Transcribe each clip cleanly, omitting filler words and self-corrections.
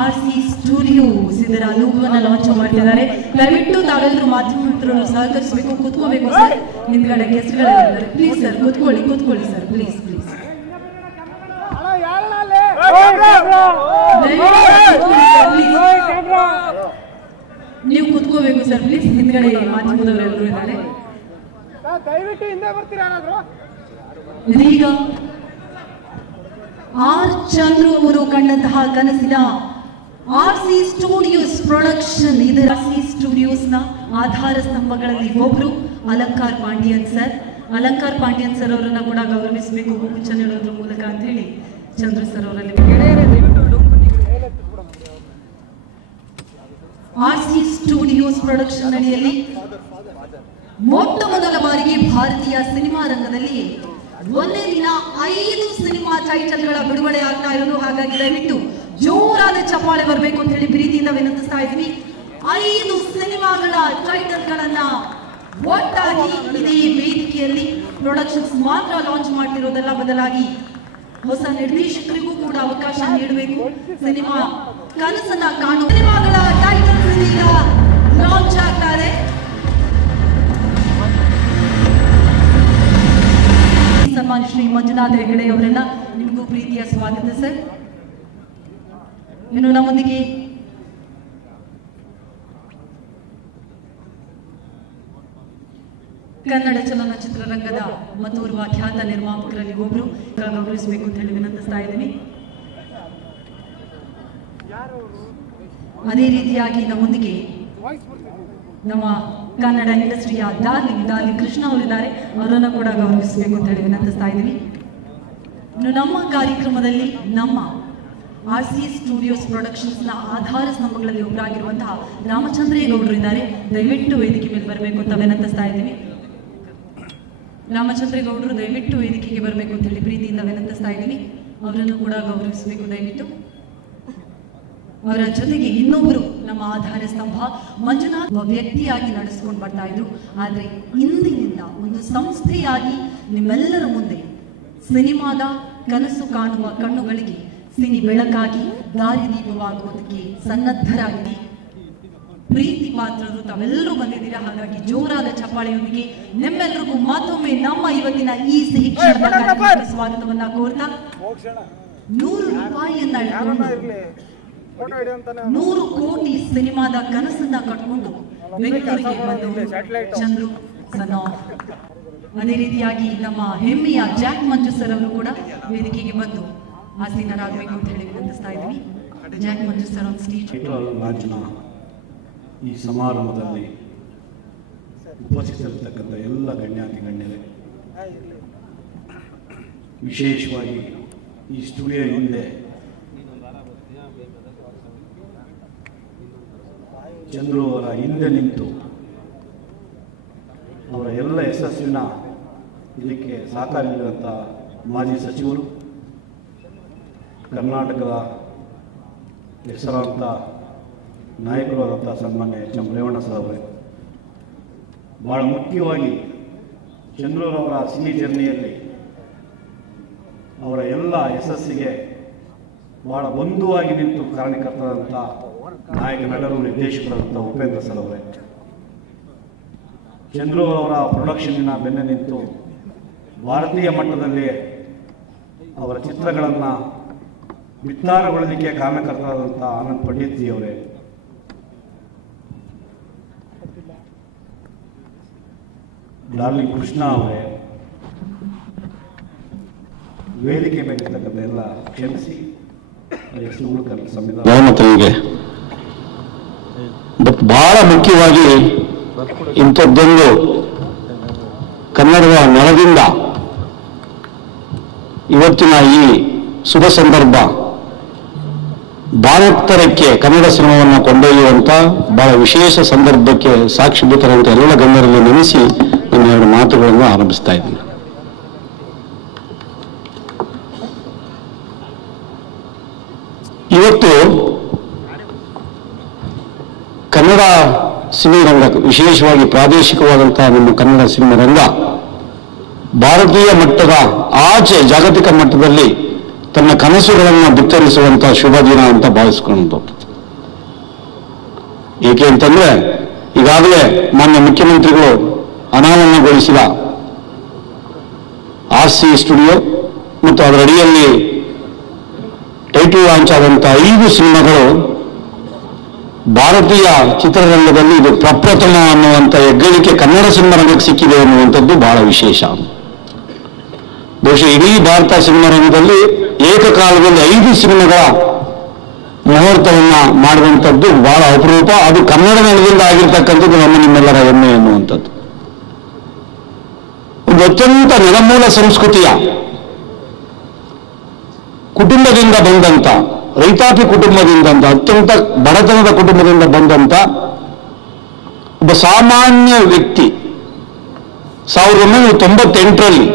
RC studios ಇದರ ಲೋಗೋವನ್ನು launch ಮಾಡ್ತಿದ್ದಾರೆ. ದಯವಿಟ್ಟು ತಾವೆಲ್ಲರೂ ಮಾಧ್ಯಮ ಮಿತ್ರರು ಸಹಕರಿಸಬೇಕು, ಕೂತ್ಕೋಬೇಕು ಸರ್. ಹಿಂದ್ಗಡೆ ಗೆಸ್ಟ್ಗಳಿದ್ದಾರೆ, ಪ್ಲೀಸ್ ಸರ್ ಕೂತ್ಕೊಳ್ಳಿ ಸರ್, ಪ್ಲೀಸ್ ನೀವು ಕೂತ್ಕೋಬೇಕು ಸರ್, ಪ್ಲೀಸ್. ಹಿಂದ್ಗಡೆ ಮಾಧ್ಯಮದವರೆಲ್ಲರೂ ಇದ್ದಾರೆ, ದಯವಿಟ್ಟು ಹಿಂದೆ ಬರ್ತೀರಾ. ಇದೀಗ ಆರ್ ಚಂದ್ರು ಅವರು ಕಂಡಂತಹ ಕನಸಿನ ಆರ್ಸಿ ಸ್ಟುಡಿಯೋಸ್ ಪ್ರೊಡಕ್ಷನ್, ಇದರ ಆರ್ಸಿ ಸ್ಟುಡಿಯೋಸ್ ನ ಆಧಾರ ಸ್ತಂಭಗಳಲ್ಲಿ ಒಬ್ರು ಅಲಂಕಾರ್ ಪಾಂಡ್ಯನ್ ಸರ್ ಅವರನ್ನ ಕೂಡ ಗೌರವಿಸಬೇಕು ಹುಚ್ಚ ನೀಡೋದ್ರ ಮೂಲಕ ಅಂತ ಹೇಳಿ ಚಂದ್ರು ಸರ್ ಅವರಲ್ಲಿ ಆರ್ಸಿ ಸ್ಟುಡಿಯೋಸ್ ಪ್ರೊಡಕ್ಷನ್ ಅಡಿಯಲ್ಲಿ ಮೊಟ್ಟ ಮೊದಲ ಬಾರಿಗೆ ಭಾರತೀಯ ಸಿನಿಮಾ ರಂಗದಲ್ಲಿ ಒಂದೇ ದಿನ 5 ಸಿನಿಮಾ ಟೈಟಲ್ಗಳ ಬಿಡುಗಡೆ ಆಗ್ತಾ ಇರೋದು. ಹಾಗಾಗಿ ದಯವಿಟ್ಟು ಜೋರಾದ ಚಪ್ಪಾಳೆ ಬರಬೇಕು ಅಂತ ಹೇಳಿ ಪ್ರೀತಿಯಿಂದ ವಿನಂತಿಸ್ತಾ ಇದ್ವಿ. 5 ಸಿನಿಮಾಗಳ ಟೈಟಲ್ಗಳನ್ನ ಒಟ್ಟಾಗಿ ಇದೇ ವೇದಿಕೆಯಲ್ಲಿ ಪ್ರೊಡಕ್ಷನ್ಸ್ ಮಾತ್ರ ಲಾಂಚ್ ಮಾಡ್ತಿರೋದಲ್ಲ, ಬದಲಾಗಿ ಹೊಸ ನಿರ್ದೇಶಕರಿಗೂ ಕೂಡ ಅವಕಾಶ ನೀಡಬೇಕು. ಸಿನಿಮಾ ಕನಸನ್ನ ಕಾಣುವ ಸಿನಿಮಾಗಳ ಟೈಟಲ್ಸ್ ಈಗ ಲಾಂಚ್ ಆಗ್ತಾರೆ. ಸನ್ಮಾನ್ಯ ಶ್ರೀ ಮಂಜುನಾಥ್ ಹೆಗಡೆ ಅವರನ್ನ ನಿಮಗೂ ಪ್ರೀತಿಯ ಸ್ವಾಗತ ಸರ್. ಇನ್ನು ನಮ್ಮೊಂದಿಗೆ ಕನ್ನಡ ಚಲನಚಿತ್ರರಂಗದ ಮತ್ತೋರ್ವ ಖ್ಯಾತ ನಿರ್ಮಾಪಕರಲ್ಲಿ ಒಬ್ರು ಗೌರವಿಸಬೇಕು ಅಂತ ಹೇಳಿ ವಿನಂತಿಸ್ತಾ ಇದ್ದೀನಿ. ಅದೇ ರೀತಿಯಾಗಿ ನಮ್ಮೊಂದಿಗೆ ನಮ್ಮ ಕನ್ನಡ ಇಂಡಸ್ಟ್ರಿಯ ಡಾರ್ಲಿಂಗ್ ಕೃಷ್ಣ ಅವರಿದ್ದಾರೆ, ಅವರನ್ನು ಕೂಡ ಗೌರವಿಸಬೇಕು ಅಂತ ಹೇಳಿ ವಿನಂತಿಸ್ತಾ ಇದ್ದೀವಿ. ಇನ್ನು ನಮ್ಮ ಕಾರ್ಯಕ್ರಮದಲ್ಲಿ ನಮ್ಮ ಆರ್ಸಿ ಸ್ಟುಡಿಯೋಸ್ ಪ್ರೊಡಕ್ಷನ್ಸ್ ನ ಆಧಾರ ಸ್ತಂಭಗಳಲ್ಲಿ ಒಬ್ಬರಾಗಿರುವಂತಹ ರಾಮಚಂದ್ರೇಗೌಡರು ಇದ್ದಾರೆ, ದಯವಿಟ್ಟು ವೇದಿಕೆ ಮೇಲೆ ಬರಬೇಕು ಅಂತ ವಿನಂತಿಸ್ತಾ ಇದ್ದೀವಿ. ರಾಮಚಂದ್ರೇಗೌಡರು ದಯವಿಟ್ಟು ವೇದಿಕೆಗೆ ಬರಬೇಕು ಅಂತ ಹೇಳಿ ಪ್ರೀತಿಯಿಂದ ವಿನಂತಿಸ್ತಾ ಇದ್ದೀವಿ. ಅವರನ್ನು ಕೂಡ ಗೌರವಿಸಬೇಕು ದಯವಿಟ್ಟು. ಅವರ ಜೊತೆಗೆ ಇನ್ನೊಬ್ಬರು ನಮ್ಮ ಆಧಾರ ಸ್ತಂಭ ಮಂಜುನಾಥ್ ವ್ಯಕ್ತಿಯಾಗಿ ನಡೆಸಿಕೊಂಡು ಬರ್ತಾ ಇದ್ರು. ಆದರೆ ಇಂದಿನಿಂದ ಒಂದು ಸಂಸ್ಥೆಯಾಗಿ ನಿಮ್ಮೆಲ್ಲರ ಮುಂದೆ ಸಿನಿಮಾದ ಕನಸು ಕಾಣುವ ಕಣ್ಣುಗಳಿಗೆ ಸಿನಿ ಬೆಳಕಾಗಿ ದಾರಿದೀಪವಾಗುವುದಕ್ಕೆ ಸನ್ನದ್ಧರಾಗಿ ಪ್ರೀತಿ ಪಾತ್ರರು ತಾವೆಲ್ಲರೂ ಬಂದಿದ್ದೀರಾ. ಹಾಗಾಗಿ ಜೋರಾದ ಚಪ್ಪಾಳೆಯೊಂದಿಗೆ ನಿಮ್ಮೆಲ್ಲರಿಗೂ ಮತ್ತೊಮ್ಮೆ ನಮ್ಮ ಇವತ್ತಿನ ಈ ಸಿಹಿ ಕ್ಷಣದ ಸ್ವಾಗತವನ್ನ ಕೋರ್ತಾ 100 ರೂಪಾಯಿಯನ್ನ 100 ಕೋಟಿ ಸಿನಿಮಾದ ಕನಸನ್ನ ಕಟ್ಕೊಂಡು ಬೆಂಗಳೂರಿಗೆ ಬಂದವರು ಚಂದ್ರು ಸನ್ ಆಫ್. ಅದೇ ರೀತಿಯಾಗಿ ನಮ್ಮ ಹೆಮ್ಮೆಯ ಜಾಕ್ ಮಂಜು ಸರ್ ಅವರು ಕೂಡ ವೇದಿಕೆಗೆ ಬಂದು ಆಸೀನರಾಗಬೇಕು ಅಂತ ಹೇಳಿ ವಿನಂತಿಸ್ತಾ ಇದ್ದೀವಿ. Jack Manju sir on stage. ಈ ಸಮಾರಂಭದಲ್ಲಿ ಉಪಸ್ಥಿತರಿರ್ತಕ್ಕಂಥ ಎಲ್ಲ ಗಣ್ಯಾತಿ ಗಣ್ಯರೇ, ವಿಶೇಷವಾಗಿ ಈ ಸ್ಟುಡಿಯೋ ಹಿಂದೆ ಚಂದ್ರು ಅವರ ಹಿಂದೆ ನಿಂತು ಅವರ ಎಲ್ಲ ಯಶಸ್ಸಿನ ಇದಕ್ಕೆ ಸಹಕಾರ ನೀಡಿದಂಥ ಮಾಜಿ ಸಚಿವರು, ಕರ್ನಾಟಕದ ಹೆಸರಾಂತ ನಾಯಕರು ಆದಂಥ ಸನ್ಮಾನ್ಯ ಎಚ್.ಎಂ. ರೇವಣ್ಣ ಸರ್ ಅವರೇ, ಭಾಳ ಮುಖ್ಯವಾಗಿ ಚಂದ್ರರವರ ಸಿನಿ ಜರ್ನಿಯಲ್ಲಿ ಅವರ ಎಲ್ಲ ಯಶಸ್ಸಿಗೆ ಭಾಳ ಬಂಧುವಾಗಿ ನಿಂತು ಕಾರಣಕರ್ತರಾದಂಥ ನಾಯಕ ನಟರು ನಿರ್ದೇಶಕರಾದಂಥ ಉಪೇಂದ್ರ ಸರ್ ಅವರೇ, ಚಂದ್ರು ಅವರ ಪ್ರೊಡಕ್ಷನ್ನಿನ ಬೆನ್ನೆ ನಿಂತು ಭಾರತೀಯ ಮಟ್ಟದಲ್ಲಿ ಅವರ ಚಿತ್ರಗಳನ್ನು ವಿಸ್ತಾರಗೊಳ್ಳಲಿಕ್ಕೆ ಕಾರಣಕರ್ತರಾದಂಥ ಆನಂದ್ ಪಂಡಿತ್ ಜಿ ಅವರೇ, ಡಾರ್ಲಿಂಗ್ ಕೃಷ್ಣ ಅವರೇ, ವೇದಿಕೆ ಮೇಲಿರ್ತಕ್ಕಂಥ ಎಲ್ಲ ಕ್ಷಮಿಸಿ ಸಂವಿಧಾನ ಬಟ್ ಬಹಳ ಮುಖ್ಯವಾಗಿ ಇಂಥದ್ದೊಂದು ಕನ್ನಡದ ನೆಲದಿಂದ ಇವತ್ತಿನ ಈ ಶುಭ ಸಂದರ್ಭ ಭಾರತರಕ್ಕೆ ಕನ್ನಡ ಸಿನಿಮಾವನ್ನು ಕೊಂಡೊಯ್ಯುವಂಥ ಬಹಳ ವಿಶೇಷ ಸಂದರ್ಭಕ್ಕೆ ಸಾಕ್ಷಿಭೂತರಂತ ಎಲ್ಲ ಗಣ್ಯರಲ್ಲಿ ನೆನೆಸಿ ನನ್ನ 2 ಮಾತುಗಳನ್ನು ಆರಂಭಿಸ್ತಾ ಇದ್ದೀನಿ. ಇವತ್ತು ಕನ್ನಡ ಸಿನಿರಂಗ, ವಿಶೇಷವಾಗಿ ಪ್ರಾದೇಶಿಕವಾದಂತಹ ನಮ್ಮ ಕನ್ನಡ ಸಿನಿಮಾ ರಂಗ ಭಾರತೀಯ ಮಟ್ಟದ ಆಚೆ ಜಾಗತಿಕ ಮಟ್ಟದಲ್ಲಿ ತನ್ನ ಕನಸುಗಳನ್ನು ಬಿತ್ತರಿಸುವಂತಹ ಶುಭ ದಿನ ಅಂತ ಭಾವಿಸ್ಕೊಂಡು. ಏಕೆ ಅಂತಂದ್ರೆ ಈಗಾಗಲೇ ಮಾನ್ಯ ಮುಖ್ಯಮಂತ್ರಿಗಳು ಅನಾವರಣಗೊಳಿಸಿದ RC ಸ್ಟುಡಿಯೋ ಮತ್ತು ಅದರ ಅಡಿಯಲ್ಲಿ ಟೈಟಲ್ ಲಾಂಚ್ ಆದಂತಹ 5 ಸಿನಿಮಾಗಳು ಭಾರತೀಯ ಚಿತ್ರರಂಗದಲ್ಲಿ ಇದು ಪ್ರಪ್ರಥಮ ಅನ್ನುವಂಥ ಹೆಗ್ಗಳಿಕೆ ಕನ್ನಡ ಸಿನಿಮಾ ರಂಗಕ್ಕೆ ಸಿಕ್ಕಿದೆ ಅನ್ನುವಂಥದ್ದು ಬಹಳ ವಿಶೇಷ. ಬಹುಶಃ ಇಡೀ ಭಾರತ ಸಿನಿಮಾ ರಂಗದಲ್ಲಿ ಏಕಕಾಲದಲ್ಲಿ 5 ಸಿನಿಮಾಗಳ ಮುಹೂರ್ತವನ್ನ ಮಾಡುವಂಥದ್ದು ಬಹಳ ಅಪರೂಪ. ಅದು ಕನ್ನಡ ನೆಲದಿಂದ ಆಗಿರ್ತಕ್ಕಂಥದ್ದು ನಮ್ಮ ನಿಮ್ಮೆಲ್ಲರ ಹೆಮ್ಮೆ ಎನ್ನುವಂಥದ್ದು. ಒಂದು ಅತ್ಯಂತ ನೆಲಮೂಲ ಸಂಸ್ಕೃತಿಯ ಕುಟುಂಬದಿಂದ ಬಂದಂತ, ರೈತಾಪಿ ಕುಟುಂಬದಿಂದ, ಅತ್ಯಂತ ಬಡತನದ ಕುಟುಂಬದಿಂದ ಬಂದಂತ ಒಬ್ಬ ಸಾಮಾನ್ಯ ವ್ಯಕ್ತಿ 1998ರಲ್ಲಿ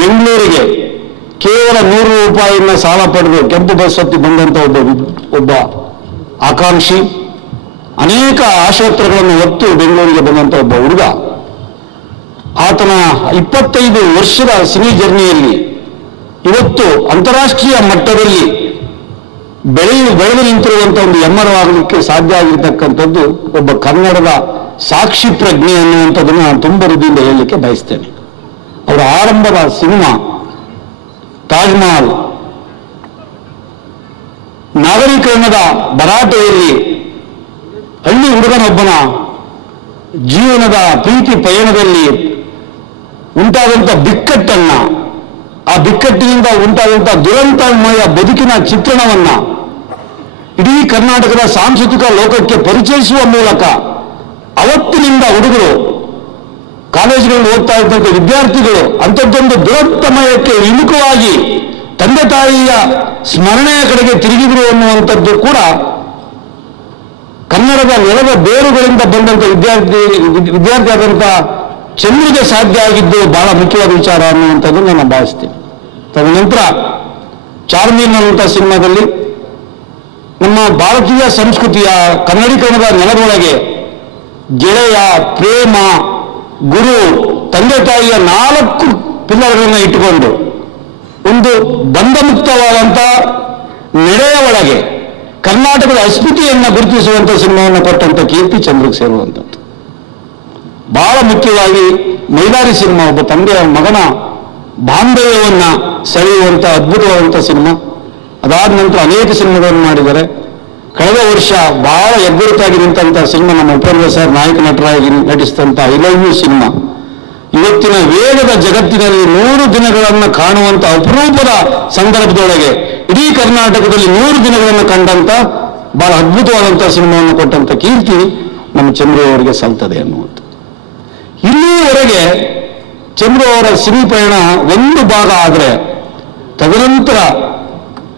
ಬೆಂಗಳೂರಿಗೆ ಕೇವಲ 100 ರೂಪಾಯಿನ ಸಾಲ ಪಡೆದು ಕೆಂಪು ಬಸ್ ಹತ್ತಿ ಬಂದಂತ ಒಬ್ಬ ಆಕಾಂಕ್ಷಿ, ಅನೇಕ ಆಶೋತ್ತರಗಳನ್ನು ಹೊತ್ತು ಬೆಂಗಳೂರಿಗೆ ಬಂದಂತ ಒಬ್ಬ ಹುಡುಗ, ಆತನ 25 ವರ್ಷದ ಸಿನಿ ಜರ್ನಿಯಲ್ಲಿ ಇವತ್ತು ಅಂತಾರಾಷ್ಟ್ರೀಯ ಮಟ್ಟದಲ್ಲಿ ಬೆಳೆದು ನಿಂತಿರುವಂತ ಒಂದು ಹೆಮ್ಮರವಾಗಲಿಕ್ಕೆ ಸಾಧ್ಯ ಆಗಿರ್ತಕ್ಕಂಥದ್ದು ಒಬ್ಬ ಕನ್ನಡದ ಸಾಕ್ಷಿ ಪ್ರಜ್ಞೆ ಅನ್ನುವಂಥದ್ದನ್ನು ನಾನು ತುಂಬ ಹೃದಯದಿಂದ ಹೇಳಲಿಕ್ಕೆ ಬಯಸ್ತೇನೆ. ಅವರ ಆರಂಭದ ಸಿನಿಮಾ ತಾಜ್ ಮಹಲ್ ನಾಗರೀಕರಣದ ಭರಾಟೆಯಲ್ಲಿ ಹಳ್ಳಿ ಹುಡುಗನೊಬ್ಬನ ಜೀವನದ ಪ್ರೀತಿ ಪಯಣದಲ್ಲಿ ಉಂಟಾದಂಥ ಬಿಕ್ಕಟ್ಟನ್ನ, ಆ ಬಿಕ್ಕಟ್ಟಿನಿಂದ ಉಂಟಾದಂಥ ದುರಂತಮಯ ಬದುಕಿನ ಚಿತ್ರಣವನ್ನ ಇಡೀ ಕರ್ನಾಟಕದ ಸಾಂಸ್ಕೃತಿಕ ಲೋಕಕ್ಕೆ ಪರಿಚಯಿಸುವ ಮೂಲಕ ಅವತ್ತಿನಿಂದ ಹುಡುಗರು, ಕಾಲೇಜುಗಳಲ್ಲಿ ಓದ್ತಾ ಇದ್ದಂಥ ವಿದ್ಯಾರ್ಥಿಗಳು ಅಂಥದ್ದೊಂದು ದುರಂತಮಯಕ್ಕೆ ವಿಮುಖವಾಗಿ ತಂದೆ ತಾಯಿಯ ಸ್ಮರಣೆಯ ಕಡೆಗೆ ತಿರುಗಿದ್ರು ಅನ್ನುವಂಥದ್ದು ಕೂಡ ಕನ್ನಡದ ನೆಲದ ಬೇರುಗಳಿಂದ ಬಂದಂಥ ವಿದ್ಯಾರ್ಥಿ ಆದಂಥ ಚಂದ್ರಿಗೆ ಸಾಧ್ಯ ಆಗಿದ್ದು ಬಹಳ ಮುಖ್ಯವಾದ ವಿಚಾರ ಅನ್ನುವಂಥದ್ದನ್ನು ನಾನು ಭಾವಿಸ್ತೇನೆ. ತದನಂತರ ಚಾರ್ಮೀನ್ ಅನ್ನುವಂಥ ಸಿನಿಮಾದಲ್ಲಿ ನಮ್ಮ ಭಾರತೀಯ ಸಂಸ್ಕೃತಿಯ ಕನ್ನಡೀಕರಣದ ನೆಲದೊಳಗೆ ಗೆಳೆಯ, ಪ್ರೇಮ, ಗುರು, ತಂದೆ ತಾಯಿಯ 4 ಪಿಲ್ಲರ್ಗಳನ್ನ ಇಟ್ಟುಕೊಂಡು ಒಂದು ಬಂಧಮುಕ್ತವಾದಂಥ ನೆರೆಯ ಒಳಗೆ ಕರ್ನಾಟಕದ ಅಸ್ಮಿತೆಯನ್ನು ಗುರುತಿಸುವಂಥ ಸಿನಿಮಾವನ್ನು ಕೊಟ್ಟಂಥ ಕೀರ್ತಿ ಚಂದ್ರಿಗೆ ಸೇರುವಂಥದ್ದು. ಬಹಳ ಮುಖ್ಯವಾಗಿ ಮೈಲಾರಿ ಸಿನಿಮಾ ಒಬ್ಬ ತಂದೆಯ ಮಗನ ಬಾಂಧವ್ಯವನ್ನ ಸೆಳೆಯುವಂಥ ಅದ್ಭುತವಾದಂಥ ಸಿನಿಮಾ. ಅದಾದ ನಂತರ ಅನೇಕ ಸಿನಿಮಾಗಳನ್ನು ಮಾಡಿದ್ದಾರೆ. ಕಳೆದ ವರ್ಷ ಬಹಳ ಹೆಗ್ಗುರುತಾಗಿ ನಿಂತಹ ಸಿನಿಮಾ ನಮ್ಮ ಉಪೇಂದ್ರ ಸರ್ ನಾಯಕ ನಟರಾಗಿ ನಟಿಸಿದಂಥ ಐ ಲವ್ ಯು ಸಿನಿಮಾ ಇವತ್ತಿನ ವೇಗದ ಜಗತ್ತಿನಲ್ಲಿ 100 ದಿನಗಳನ್ನು ಕಾಣುವಂಥ ಅಪರೂಪದ ಸಂದರ್ಭದೊಳಗೆ ಇಡೀ ಕರ್ನಾಟಕದಲ್ಲಿ 100 ದಿನಗಳನ್ನು ಕಂಡಂತ ಬಹಳ ಅದ್ಭುತವಾದಂಥ ಸಿನಿಮಾವನ್ನು ಕೊಟ್ಟಂಥ ಕೀರ್ತಿ ನಮ್ಮ ಚಂದ್ರು ಅವರಿಗೆ ಸಲ್ತದೆ ಅನ್ನುವಂಥ. ಇಲ್ಲಿಯವರೆಗೆ ಚಂದ್ರು ಅವರ ಸಿನಿ ಪಯಣ ಒಂದು ಭಾಗ ಆದರೆ ತದನಂತರ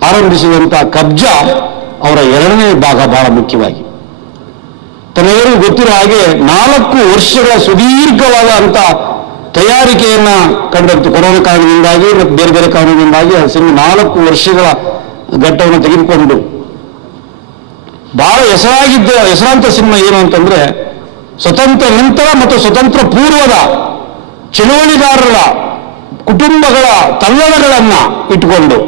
ಆರಂಭಿಸಿದಂಥ ಕಬ್ಜಾ ಅವರ 2ನೇ ಭಾಗ ಬಹಳ ಮುಖ್ಯವಾಗಿ. ತನಗೆಲ್ಲರಿಗೂ ಗೊತ್ತಿರೋ ಹಾಗೆ 4 ವರ್ಷಗಳ ಸುದೀರ್ಘವಾದ ಅಂತ ತಯಾರಿಕೆಯನ್ನ ಕಂಡಂತು. ಕೊರೋನಾ ಕಾರಣದಿಂದಾಗಿ ಮತ್ತು ಬೇರೆ ಬೇರೆ ಕಾರಣದಿಂದಾಗಿ ಆ ಸಿನಿಮಾ 4 ವರ್ಷಗಳ ಘಟ್ಟವನ್ನು ತೆಗೆದುಕೊಂಡು ಬಹಳ ಹೆಸರಾಂತ ಸಿನಿಮಾ ಏನು ಅಂತಂದ್ರೆ ಸ್ವತಂತ್ರ ನಂತರ ಮತ್ತು ಸ್ವತಂತ್ರ ಪೂರ್ವದ ಚಳುವಳಿಗಾರರ ಕುಟುಂಬಗಳ ತಲ್ಲಣಗಳನ್ನ ಇಟ್ಟುಕೊಂಡು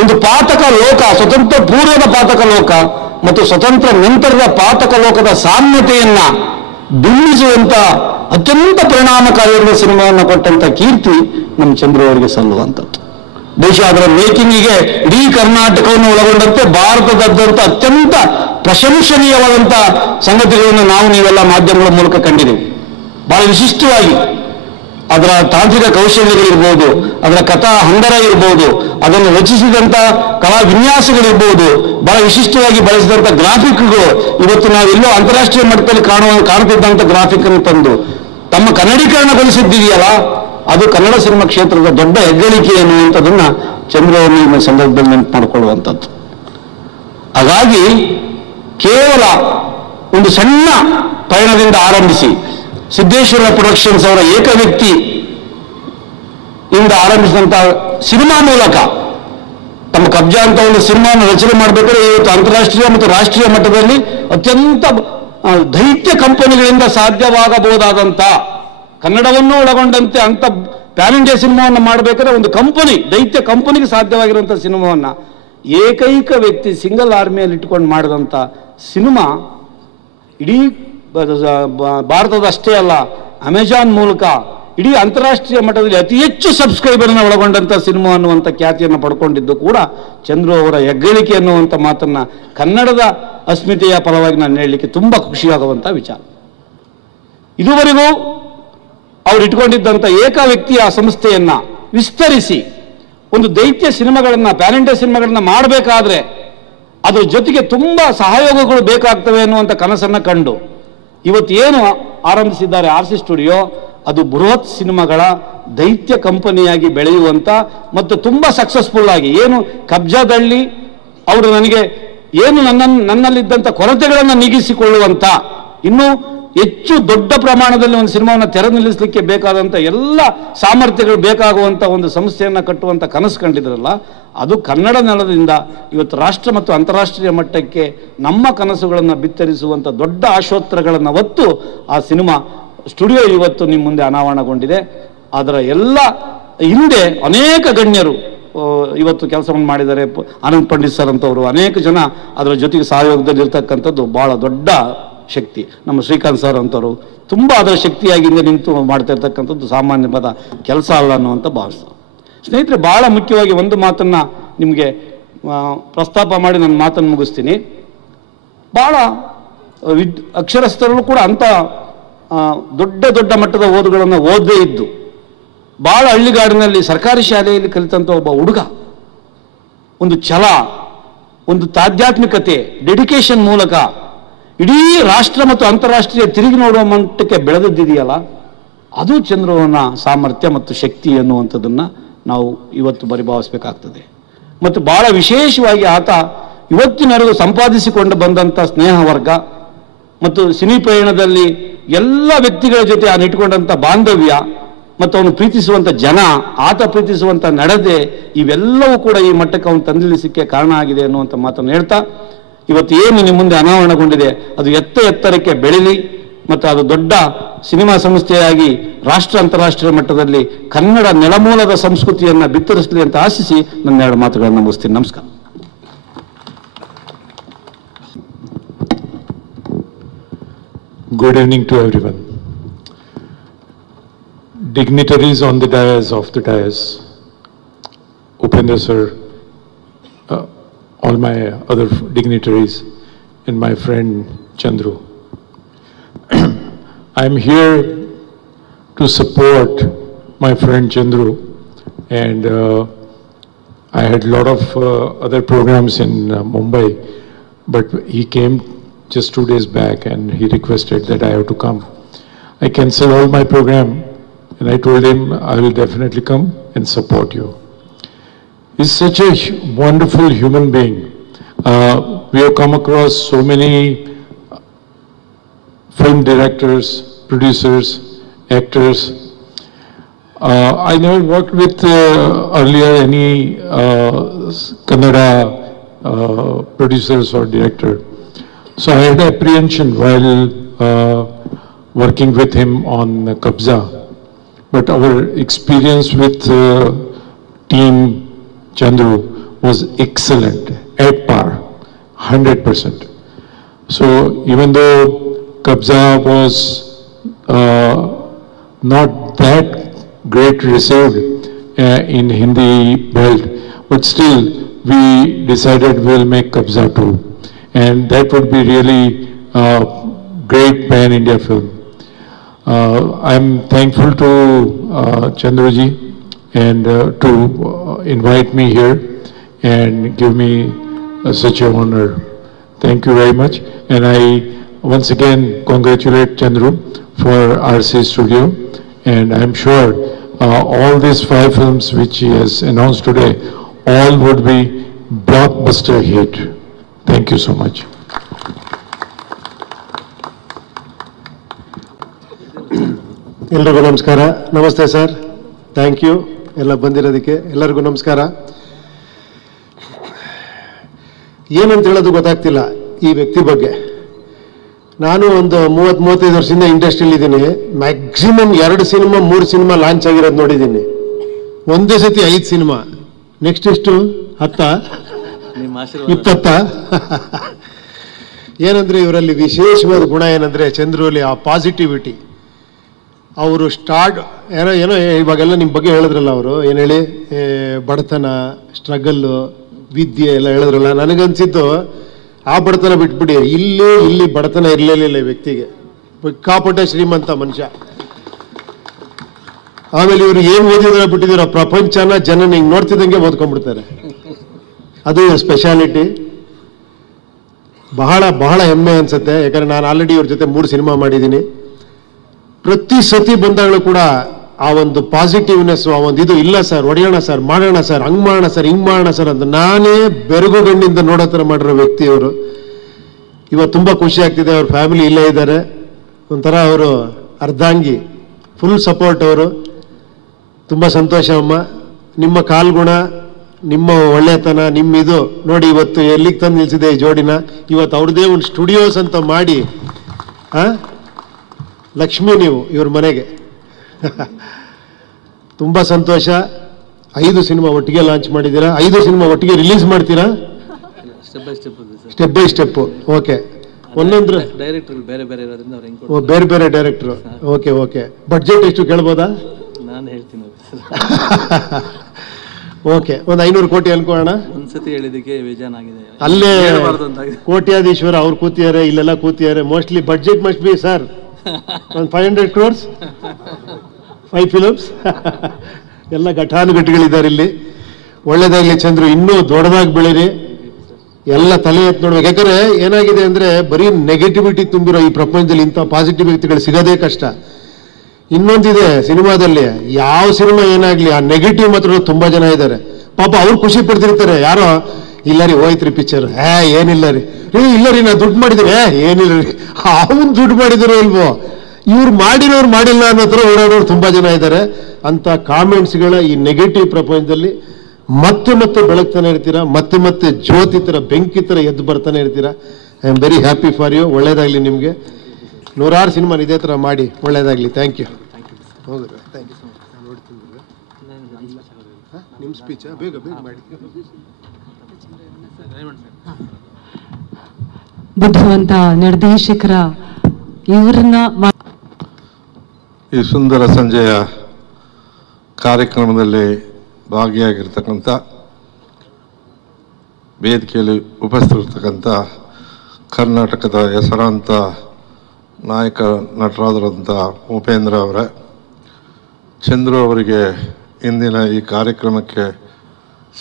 ಒಂದು ಪಾತಕ ಲೋಕ, ಸ್ವತಂತ್ರ ಪೂರ್ವದ ಪಾತಕ ಲೋಕ ಮತ್ತು ಸ್ವತಂತ್ರ ನಂತರದ ಪಾತಕ ಲೋಕದ ಸಾಮ್ಯತೆಯನ್ನ ಬಿಂಬಿಸುವಂತ ಅತ್ಯಂತ ಪರಿಣಾಮಕಾರಿಯಾದ ಸಿನಿಮಾವನ್ನು ಕೊಟ್ಟಂತ ಕೀರ್ತಿ ನಮ್ಮ ಚಂದ್ರು ಅವರಿಗೆ ಸಲ್ಲುವಂಥದ್ದು. ಬಹುಶಃ ಅದರ ಮೇಕಿಂಗಿಗೆ ಇಡೀ ಕರ್ನಾಟಕವನ್ನು ಒಳಗೊಂಡಂತೆ ಭಾರತದಾದ್ಯಂತ ಅತ್ಯಂತ ಪ್ರಶಂಸನೀಯವಾದಂಥ ಸಂಗತಿಗಳನ್ನು ನಾವು ನೀವೆಲ್ಲ ಮಾಧ್ಯಮಗಳ ಮೂಲಕ ಕಂಡಿದ್ದೀವಿ. ಬಹಳ ವಿಶಿಷ್ಟವಾಗಿ ಅದರ ತಾಂತ್ರಿಕ ಕೌಶಲ್ಯಗಳಿರ್ಬೋದು, ಅದರ ಕಥಾ ಹಂದರ ಇರ್ಬೋದು, ಅದನ್ನು ರಚಿಸಿದಂಥ ಕಲಾ ವಿನ್ಯಾಸಗಳಿರ್ಬೋದು, ಬಹಳ ವಿಶಿಷ್ಟವಾಗಿ ಬಳಸಿದಂಥ ಗ್ರಾಫಿಕ್ಗಳು, ಇವತ್ತು ನಾವೆಲ್ಲೋ ಅಂತಾರಾಷ್ಟ್ರೀಯ ಮಟ್ಟದಲ್ಲಿ ಕಾಣುತ್ತಿದ್ದಂಥ ಗ್ರಾಫಿಕ್ ಅನ್ನು ತಂದು ತಮ್ಮ ಕನ್ನಡೀಕರಣಗೊಳಿಸಿದ್ದೀಯಲ್ಲ, ಅದು ಕನ್ನಡ ಸಿನಿಮಾ ಕ್ಷೇತ್ರದ ದೊಡ್ಡ ಹೆಗ್ಗಳಿಕೆ ಎನ್ನುವಂಥದ್ದನ್ನ ಚಂದ್ರವನ್ನು ಈ ಸಂದರ್ಭದಲ್ಲಿ ನೆನಪು ಮಾಡಿಕೊಳ್ಳುವಂಥದ್ದು. ಹಾಗಾಗಿ ಕೇವಲ ಒಂದು ಸಣ್ಣ ಪಯಣದಿಂದ ಆರಂಭಿಸಿ ಸಿದ್ದೇಶ್ವರ ಪ್ರೊಡಕ್ಷನ್ಸ್ ಅವರ ಏಕವ್ಯಕ್ತಿ ಇಂದ ಆರಂಭಿಸಿದಂಥ ಸಿನಿಮಾ ಮೂಲಕ ತಮ್ಮ ಕಬ್ಜಾ ಅಂತ ಒಂದು ಸಿನಿಮಾವನ್ನು ರಚನೆ ಮಾಡಬೇಕಾದ್ರೆ ಇವತ್ತು ಅಂತಾರಾಷ್ಟ್ರೀಯ ಮತ್ತು ರಾಷ್ಟ್ರೀಯ ಮಟ್ಟದಲ್ಲಿ ಅತ್ಯಂತ ದೈತ್ಯ ಕಂಪನಿಗಳಿಂದ ಸಾಧ್ಯವಾಗಬಹುದಾದಂಥ ಕನ್ನಡವನ್ನು ಒಳಗೊಂಡಂತೆ ಅಂತ ಪ್ಯಾನ್ ಇಂಡಿಯಾ ಸಿನಿಮಾವನ್ನು ಮಾಡಬೇಕಾದ್ರೆ ಒಂದು ಕಂಪನಿ, ದೈತ್ಯ ಕಂಪನಿಗೆ ಸಾಧ್ಯವಾಗಿರುವಂಥ ಸಿನಿಮಾವನ್ನು ಏಕೈಕ ವ್ಯಕ್ತಿ ಸಿಂಗಲ್ ಆರ್ಮಿಯಲ್ಲಿ ಇಟ್ಕೊಂಡು ಮಾಡಿದಂಥ ಸಿನಿಮಾ ಇಡೀ ಭಾರತದಷ್ಟೇ ಅಲ್ಲ, ಅಮೆಜಾನ್ ಮೂಲಕ ಇಡೀ ಅಂತಾರಾಷ್ಟ್ರೀಯ ಮಟ್ಟದಲ್ಲಿ ಅತಿ ಹೆಚ್ಚು ಸಬ್ಸ್ಕ್ರೈಬರ್ನ ಒಳಗೊಂಡಂಥ ಸಿನಿಮಾ ಅನ್ನುವಂಥ ಖ್ಯಾತಿಯನ್ನು ಪಡ್ಕೊಂಡಿದ್ದು ಕೂಡ ಚಂದ್ರು ಅವರ ಹೆಗ್ಗಳಿಕೆ ಅನ್ನುವಂಥ ಮಾತನ್ನು ಕನ್ನಡದ ಅಸ್ಮಿತೆಯ ಫಲವಾಗಿ ನಾನು ಹೇಳಲಿಕ್ಕೆ ತುಂಬ ಖುಷಿಯಾಗುವಂಥ ವಿಚಾರ. ಇದುವರೆಗೂ ಅವರು ಇಟ್ಕೊಂಡಿದ್ದಂಥ ಏಕ ವ್ಯಕ್ತಿಯ ಸಂಸ್ಥೆಯನ್ನು ವಿಸ್ತರಿಸಿ ಒಂದು ದೈತ್ಯ ಸಿನಿಮಾಗಳನ್ನು, ಪ್ಯಾನ್ ಇಂಡಿಯಾ ಸಿನಿಮಾಗಳನ್ನು ಮಾಡಬೇಕಾದ್ರೆ ಅದ್ರ ಜೊತೆಗೆ ತುಂಬ ಸಹಯೋಗಗಳು ಬೇಕಾಗ್ತವೆ ಅನ್ನುವಂಥ ಕನಸನ್ನು ಕಂಡು ಇವತ್ತು ಏನು ಆರಂಭಿಸಿದ್ದಾರೆ RC ಸ್ಟುಡಿಯೋ, ಅದು ಬೃಹತ್ ಸಿನಿಮಾಗಳ ದೈತ್ಯ ಕಂಪನಿಯಾಗಿ ಬೆಳೆಯುವಂಥ ಮತ್ತು ತುಂಬ ಸಕ್ಸಸ್ಫುಲ್ ಆಗಿ, ಏನು ಕಬ್ಜಾದಳ್ಳಿ ಅವರು ನನಗೆ ಏನು ನನ್ನಲ್ಲಿದ್ದಂಥ ಕೊರತೆಗಳನ್ನು ನೀಗಿಸಿಕೊಳ್ಳುವಂಥ, ಇನ್ನೂ ಹೆಚ್ಚು ದೊಡ್ಡ ಪ್ರಮಾಣದಲ್ಲಿ ಒಂದು ಸಿನಿಮಾವನ್ನು ತೆರೆ ನಿಲ್ಲಿಸಲಿಕ್ಕೆ ಬೇಕಾದಂಥ ಎಲ್ಲ ಸಾಮರ್ಥ್ಯಗಳು ಬೇಕಾಗುವಂಥ ಒಂದು ಸಂಸ್ಥೆಯನ್ನು ಕಟ್ಟುವಂಥ ಕನಸು ಕಂಡಿದ್ರಲ್ಲ, ಅದು ಕನ್ನಡ ನೆಲದಿಂದ ಇವತ್ತು ರಾಷ್ಟ್ರ ಮತ್ತು ಅಂತಾರಾಷ್ಟ್ರೀಯ ಮಟ್ಟಕ್ಕೆ ನಮ್ಮ ಕನಸುಗಳನ್ನು ಬಿತ್ತರಿಸುವಂಥ ದೊಡ್ಡ ಆಶೋತ್ತರಗಳನ್ನು ಹೊತ್ತು ಆ ಸಿನಿಮಾ ಸ್ಟುಡಿಯೋ ಇವತ್ತು ನಿಮ್ಮ ಮುಂದೆ ಅನಾವರಣಗೊಂಡಿದೆ. ಅದರ ಎಲ್ಲ ಹಿಂದೆ ಅನೇಕ ಗಣ್ಯರು ಇವತ್ತು ಕೆಲಸವನ್ನು ಮಾಡಿದ್ದಾರೆ. ಆನಂದ್ ಪಂಡಿತ್ ಸರ್ ಅಂತವರು, ಅನೇಕ ಜನ ಅದರ ಜೊತೆಗೆ ಸಹಯೋಗದಲ್ಲಿ ಇರ್ತಕ್ಕಂಥದ್ದು ಬಹಳ ದೊಡ್ಡ ಶಕ್ತಿ. ನಮ್ಮ ಶ್ರೀಕಾಂತ್ ಸರ್ ಅಂತವರು ತುಂಬ ಅದರ ಶಕ್ತಿಯಾಗಿ ನಿಂತು ಮಾಡ್ತಾ ಇರ್ತಕ್ಕಂಥದ್ದು ಸಾಮಾನ್ಯವಾದ ಕೆಲಸ ಅಲ್ಲ ಅನ್ನುವಂಥ ಭಾವಿಸ. ಸ್ನೇಹಿತರೆ, ಬಹಳ ಮುಖ್ಯವಾಗಿ ಒಂದು ಮಾತನ್ನು ನಿಮಗೆ ಪ್ರಸ್ತಾಪ ಮಾಡಿ ನನ್ನ ಮಾತನ್ನು ಮುಗಿಸ್ತೀನಿ. ಬಹಳ ಅಕ್ಷರಸ್ಥರು ಕೂಡ ಅಂಥ ದೊಡ್ಡ ದೊಡ್ಡ ಮಟ್ಟದ ಓದುಗಳನ್ನು ಓದದೇ ಇದ್ದು ಬಹಳ ಹಳ್ಳಿಗಾಡಿನಲ್ಲಿ ಸರ್ಕಾರಿ ಶಾಲೆಯಲ್ಲಿ ಕಲಿತಂಥ ಒಬ್ಬ ಹುಡುಗ ಒಂದು ಛಲ, ಒಂದು ಆಧ್ಯಾತ್ಮಿಕತೆ, ಡೆಡಿಕೇಶನ್ ಮೂಲಕ ಇಡೀ ರಾಷ್ಟ್ರ ಮತ್ತು ಅಂತಾರಾಷ್ಟ್ರೀಯ ತಿರುಗಿ ನೋಡುವ ಮಟ್ಟಕ್ಕೆ ಬೆಳೆದಿದೆಯಲ್ಲ, ಅದು ಚಂದ್ರವನ ಸಾಮರ್ಥ್ಯ ಮತ್ತು ಶಕ್ತಿ ಎನ್ನುವಂಥದ್ದನ್ನು ನಾವು ಇವತ್ತು ಪರಿಭಾವಿಸಬೇಕಾಗ್ತದೆ. ಮತ್ತು ಬಹಳ ವಿಶೇಷವಾಗಿ ಆತ ಇವತ್ತಿನವರೆಗೂ ಸಂಪಾದಿಸಿಕೊಂಡು ಬಂದಂಥ ಸ್ನೇಹ ವರ್ಗ ಮತ್ತು ಸಿನಿ ಪಯಣದಲ್ಲಿ ಎಲ್ಲ ವ್ಯಕ್ತಿಗಳ ಜೊತೆ ಅವನು ಇಟ್ಕೊಂಡಂಥ ಬಾಂಧವ್ಯ ಮತ್ತು ಅವನು ಪ್ರೀತಿಸುವಂಥ ಜನ, ಆತ ಪ್ರೀತಿಸುವಂಥ ನಡೆದೆ, ಇವೆಲ್ಲವೂ ಕೂಡ ಈ ಮಟ್ಟಕ್ಕೆ ಅವನು ತಂದಿಳಿಸಲಿಕ್ಕೆ ಕಾರಣ ಆಗಿದೆ ಅನ್ನುವಂಥ ಮಾತನ್ನು ಹೇಳ್ತಾ, ಇವತ್ತು ಏನು ನಿಮ್ಮ ಮುಂದೆ ಅನಾವರಣಗೊಂಡಿದೆ ಅದು ಎತ್ತರಕ್ಕೆ ಬೆಳೀಲಿ ಮತ್ತು ಅದು ದೊಡ್ಡ ಸಿನಿಮಾ ಸಂಸ್ಥೆಯಾಗಿ ರಾಷ್ಟ್ರ ಅಂತಾರಾಷ್ಟ್ರೀಯ ಮಟ್ಟದಲ್ಲಿ ಕನ್ನಡ ನೆಲಮೂಲದ ಸಂಸ್ಕೃತಿಯನ್ನು ಬಿತ್ತರಿಸಲಿ ಅಂತ ಆಶಿಸಿ ನನ್ನ ಎರಡು ಮಾತುಗಳನ್ನು ಮುಗಿಸ್ತೀನಿ. ನಮಸ್ಕಾರ. Good evening to everyone. Dignitaries on the dais of the dais, Upendra sir, all my other dignitaries, and my friend Chandru. I am here to support my friend Chandru, and I had a lot of other programs in Mumbai, but he came just 2 days back and he requested that I have to come. I cancelled all my program and I told him I will definitely come and support you. He's such a wonderful human being. We have come across so many film directors, producers, actors. I never worked with earlier any Kannada producers or director. So I had apprehension while working with him on Kabza. But our experience with team Chandru was excellent, at par, 100%. So even though Kabza was not that great received in Hindi belt, but still we decided we'll make Kabza too. And that would be really a great pan-India film. I'm thankful to Chandruji and to invite me here and give me such an honor. Thank you very much. And I once again congratulate Chandru for RC Studio. And I'm sure all these 5 films which he has announced today, all would be blockbuster hit. Thank you so much. ಎಲ್ರಿಗೂ ನಮಸ್ಕಾರ. ನಮಸ್ತೆ sir, thank you ಎಲ್ಲ ಬಂದಿರೋದಕ್ಕೆ. ಎಲ್ಲರಿಗೂ ನಮಸ್ಕಾರ. ಏನಂತ ಹೇಳೋದು ಗೊತ್ತಾಗ್ತಿಲ್ಲ ಈ ವ್ಯಕ್ತಿ ಬಗ್ಗೆ. ನಾನು ಒಂದು 30-35 ವರ್ಷದಿಂದ ಇಂಡಸ್ಟ್ರಿಯಲ್ಲಿ ಇದ್ದೀನಿ. ಮ್ಯಾಕ್ಸಿಮಮ್ 2 ಸಿನಿಮಾ 3 ಸಿನಿಮಾ ಲಾಂಚ್ ಆಗಿರೋದು ನೋಡಿದ್ದೀನಿ. ಒಂದೇ ಸತಿ 5 ಸಿನಿಮಾ. ನೆಕ್ಸ್ಟ್ ಎಷ್ಟು 10 20 ಏನಂದ್ರೆ ಇವರಲ್ಲಿ ವಿಶೇಷವಾದ ಗುಣ ಏನಂದ್ರೆ ಚಂದ್ರಲ್ಲಿ ಆ ಪಾಸಿಟಿವಿಟಿ. ಅವರು ಏನೋ ಇವಾಗೆಲ್ಲ ನಿಮ್ಮ ಬಗ್ಗೆ ಹೇಳಿದ್ರಲ್ಲ, ಅವರು ಏನು ಹೇಳಿ ಬಡತನ, ಸ್ಟ್ರಗಲ್ಲು, ವಿದ್ಯೆ ಎಲ್ಲ ಹೇಳಿದ್ರಲ್ಲ. ನನಗನ್ಸಿದ್ದು ಆ ಬಡತನ ಬಿಟ್ಬಿಡಿ, ಇಲ್ಲಿ ಬಡತನ ಇರಲಿಲ್ಲ ಈ ವ್ಯಕ್ತಿಗೆ. ಸಿಕ್ಕಾಪಟ್ಟೆ ಶ್ರೀಮಂತ ಮನುಷ್ಯ. ಆಮೇಲೆ ಇವರು ಏನು ಓದಿದ್ರೆ ಬಿಟ್ಟಿದ್ದೀರ, ಪ್ರಪಂಚನ ಜನ ಹಿಂಗೆ ನೋಡ್ತಿದ್ದಂಗೆ ಓದ್ಕೊಂಡ್ಬಿಡ್ತಾರೆ. ಅದು ಸ್ಪೆಷಾಲಿಟಿ. ಬಹಳ ಬಹಳ ಹೆಮ್ಮೆ ಅನ್ಸುತ್ತೆ. ಯಾಕಂದ್ರೆ ನಾನು ಆಲ್ರೆಡಿ ಇವ್ರ ಜೊತೆ 3 ಸಿನಿಮಾ ಮಾಡಿದ್ದೀನಿ. ಪ್ರತಿ ಸತಿ ಬಂದಾಗಲೂ ಕೂಡ ಆ ಒಂದು ಪಾಸಿಟಿವ್ನೆಸ್, ಆ ಒಂದು ಇದು, ಇಲ್ಲ ಸರ್ ಹೊಡೆಯೋಣ ಸರ್, ಮಾಡೋಣ ಸರ್, ಹಂಗೆ ಮಾಡೋಣ ಸರ್, ಹಿಂಗೆ ಮಾಡೋಣ ಸರ್ ಅಂತ ನಾನೇ ಬೆರಗು ಗಣ್ಣಿಂದ ನೋಡೋ ಥರ ಮಾಡಿರೋ ವ್ಯಕ್ತಿ ಅವರು. ಇವತ್ತು ತುಂಬ ಖುಷಿ ಆಗ್ತಿದೆ. ಅವ್ರ ಫ್ಯಾಮಿಲಿ ಇಲ್ಲೇ ಇದ್ದಾರೆ. ಒಂಥರ ಅವರು ಅರ್ಧಾಂಗಿ, ಫುಲ್ ಸಪೋರ್ಟ್ ಅವರು. ತುಂಬ ಸಂತೋಷ ಅಮ್ಮ. ನಿಮ್ಮ ಕಾಲ್ಗುಣ, ನಿಮ್ಮ ಒಳ್ಳೆತನ, ನಿಮ್ಮ ಇದು ನೋಡಿ ಇವತ್ತು ಎಲ್ಲಿಗೆ ತಂದು ನಿಲ್ಸಿದೆ ಈ ಜೋಡಿನ. ಇವತ್ತು ಅವ್ರದ್ದೇ ಒಂದು ಸ್ಟುಡಿಯೋಸ್ ಅಂತ ಮಾಡಿ ಲಕ್ಷ್ಮಿ ನೀವು ಇವ್ರ ಮನೆಗೆ. ತುಂಬ ಸಂತೋಷ. 5 ಸಿನಿಮಾ ಒಟ್ಟಿಗೆ ಲಾಂಚ್ ಮಾಡಿದ್ದೀರಾ. 5 ಸಿನಿಮಾ ಒಟ್ಟಿಗೆ ರಿಲೀಸ್ ಮಾಡ್ತೀರಾ? Step by step. ಓಕೆ. ಒಂದೊಂದು ಡೈರೆಕ್ಟರ್ ಬೇರೆ ಬೇರೆ ಇರೋದ್ರಿಂದ ಅವ್ರು ಹೆಂಗೆ ಬೇರೆ ಬೇರೆ ಡೈರೆಕ್ಟ್ರು. Okay okay. ಬಡ್ಜೆಟ್ ಎಷ್ಟು ಕೇಳ್ಬೋದಾ? ನಾನು ಹೇಳ್ತೀನಿ. ಓಕೆ, ಒಂದು 500 ಕೋಟಿ ಅನ್ಕೋಣ. ಒಂದ್ಸತಿ ಹೇಳಿದಕ್ಕೆ ಬೇಜಾನಾಗಿದೆ. ಅಲ್ಲೇ ಕೋಟ್ಯಾಧೀಶ್ವರ ಅವ್ರು ಕೂತಿದ್ದಾರೆ, ಇಲ್ಲೆಲ್ಲ ಕೂತಿದ್ದಾರೆ. Mostly budget must be sir ಒಂದು 500 crores, 5 ಫಿಲಮ್ಸ್. ಎಲ್ಲ ಘಟಾನುಘಟಿಗಳಿದ್ದಾರೆ ಇಲ್ಲಿ. ಒಳ್ಳೇದಾಗ್ಲಿ ಚಂದ್ರು, ಇನ್ನೂ ದೊಡ್ಡದಾಗಿ ಬೆಳೀರಿ. ಎಲ್ಲ ತಲೆ ಎತ್ತು ನೋಡ್ಬೇಕು. ಯಾಕಂದ್ರೆ ಏನಾಗಿದೆ ಅಂದ್ರೆ ಬರೀ ನೆಗೆಟಿವಿಟಿ ತುಂಬಿರೋ ಈ ಪ್ರಪಂಚದಲ್ಲಿ ಇಂಥ ಪಾಸಿಟಿವ್ ವ್ಯಕ್ತಿಗಳು ಸಿಗೋದೇ ಕಷ್ಟ. ಇನ್ನೊಂದಿದೆ ಸಿನಿಮಾದಲ್ಲಿ, ಯಾವ ಸಿನಿಮಾ ಏನಾಗ್ಲಿ ಆ ನೆಗೆಟಿವ್ ಮಾತ್ರ ತುಂಬಾ ಜನ ಇದ್ದಾರೆ. ಪಾಪ ಅವ್ರು ಖುಷಿ ಪಡ್ತಿರ್ತಾರೆ. ಯಾರೋ ಇಲ್ಲ ರೀ ಹೋಯ್ತ್ರಿ ಪಿಕ್ಚರ್, ಏನಿಲ್ಲ ರೀ, ಇಲ್ಲ ರೀ ನಾ ದುಡ್ಡು ಮಾಡಿದ್ದೀನಿ, ಏನಿಲ್ಲ ರೀ, ಅವನ್ ದುಡ್ಡು ಮಾಡಿದಿರೋ ಇಲ್ವೋ, ಇವ್ರು ಮಾಡಿರೋರು ಮಾಡಿಲ್ಲ ಅನ್ನೋ ಹತ್ರ ಓಡಾಡೋರು ತುಂಬಾ ಜನ ಇದ್ದಾರೆ. ಅಂತ ಕಾಮೆಂಟ್ಸ್ಗಳ ಈ ನೆಗೆಟಿವ್ ಪ್ರಪಂಚದಲ್ಲಿ ಮತ್ತೆ ಮತ್ತೆ ಬೆಳಗ್ತಾನೆ ಇರ್ತೀರಾ, ಮತ್ತೆ ಮತ್ತೆ ಜ್ಯೋತಿ ತರ ಬೆಂಕಿ ತರ ಎದ್ದು ಬರ್ತಾನೆ ಇರ್ತೀರಾ. I am very happy for you. ಒಳ್ಳೇದಾಗ್ಲಿ ನಿಮಗೆ. 100 ಸಿನಿಮಾ ಇದೇ ತರ ಮಾಡಿ. ಒಳ್ಳೇದಾಗ್ಲಿ. Thank you. ಹೌದಾ? Thank you so much. ನೋಡ್ತೀನಿ ನಿಮ್ಮ ಸ್ಪೀಚ್ ಬೇಗ ಬೇಗ ಮಾಡಿ. ಬುದ್ಧಿವಂತ ನಿರ್ದೇಶಕರ ಇವರನ್ನ ಈ ಸುಂದರ ಸಂಜೆಯ ಕಾರ್ಯಕ್ರಮದಲ್ಲಿ ಭಾಗಿಯಾಗಿರ್ತಕ್ಕಂಥ, ವೇದಿಕೆಯಲ್ಲಿ ಉಪಸ್ಥಿತರ್ತಕ್ಕಂಥ ಕರ್ನಾಟಕದ ಹೆಸರಾಂತ ನಾಯಕ ನಟರಾದರಂಥ ಉಪೇಂದ್ರ ಅವರೇ, ಚಂದ್ರು ಅವರಿಗೆ ಇಂದಿನ ಈ ಕಾರ್ಯಕ್ರಮಕ್ಕೆ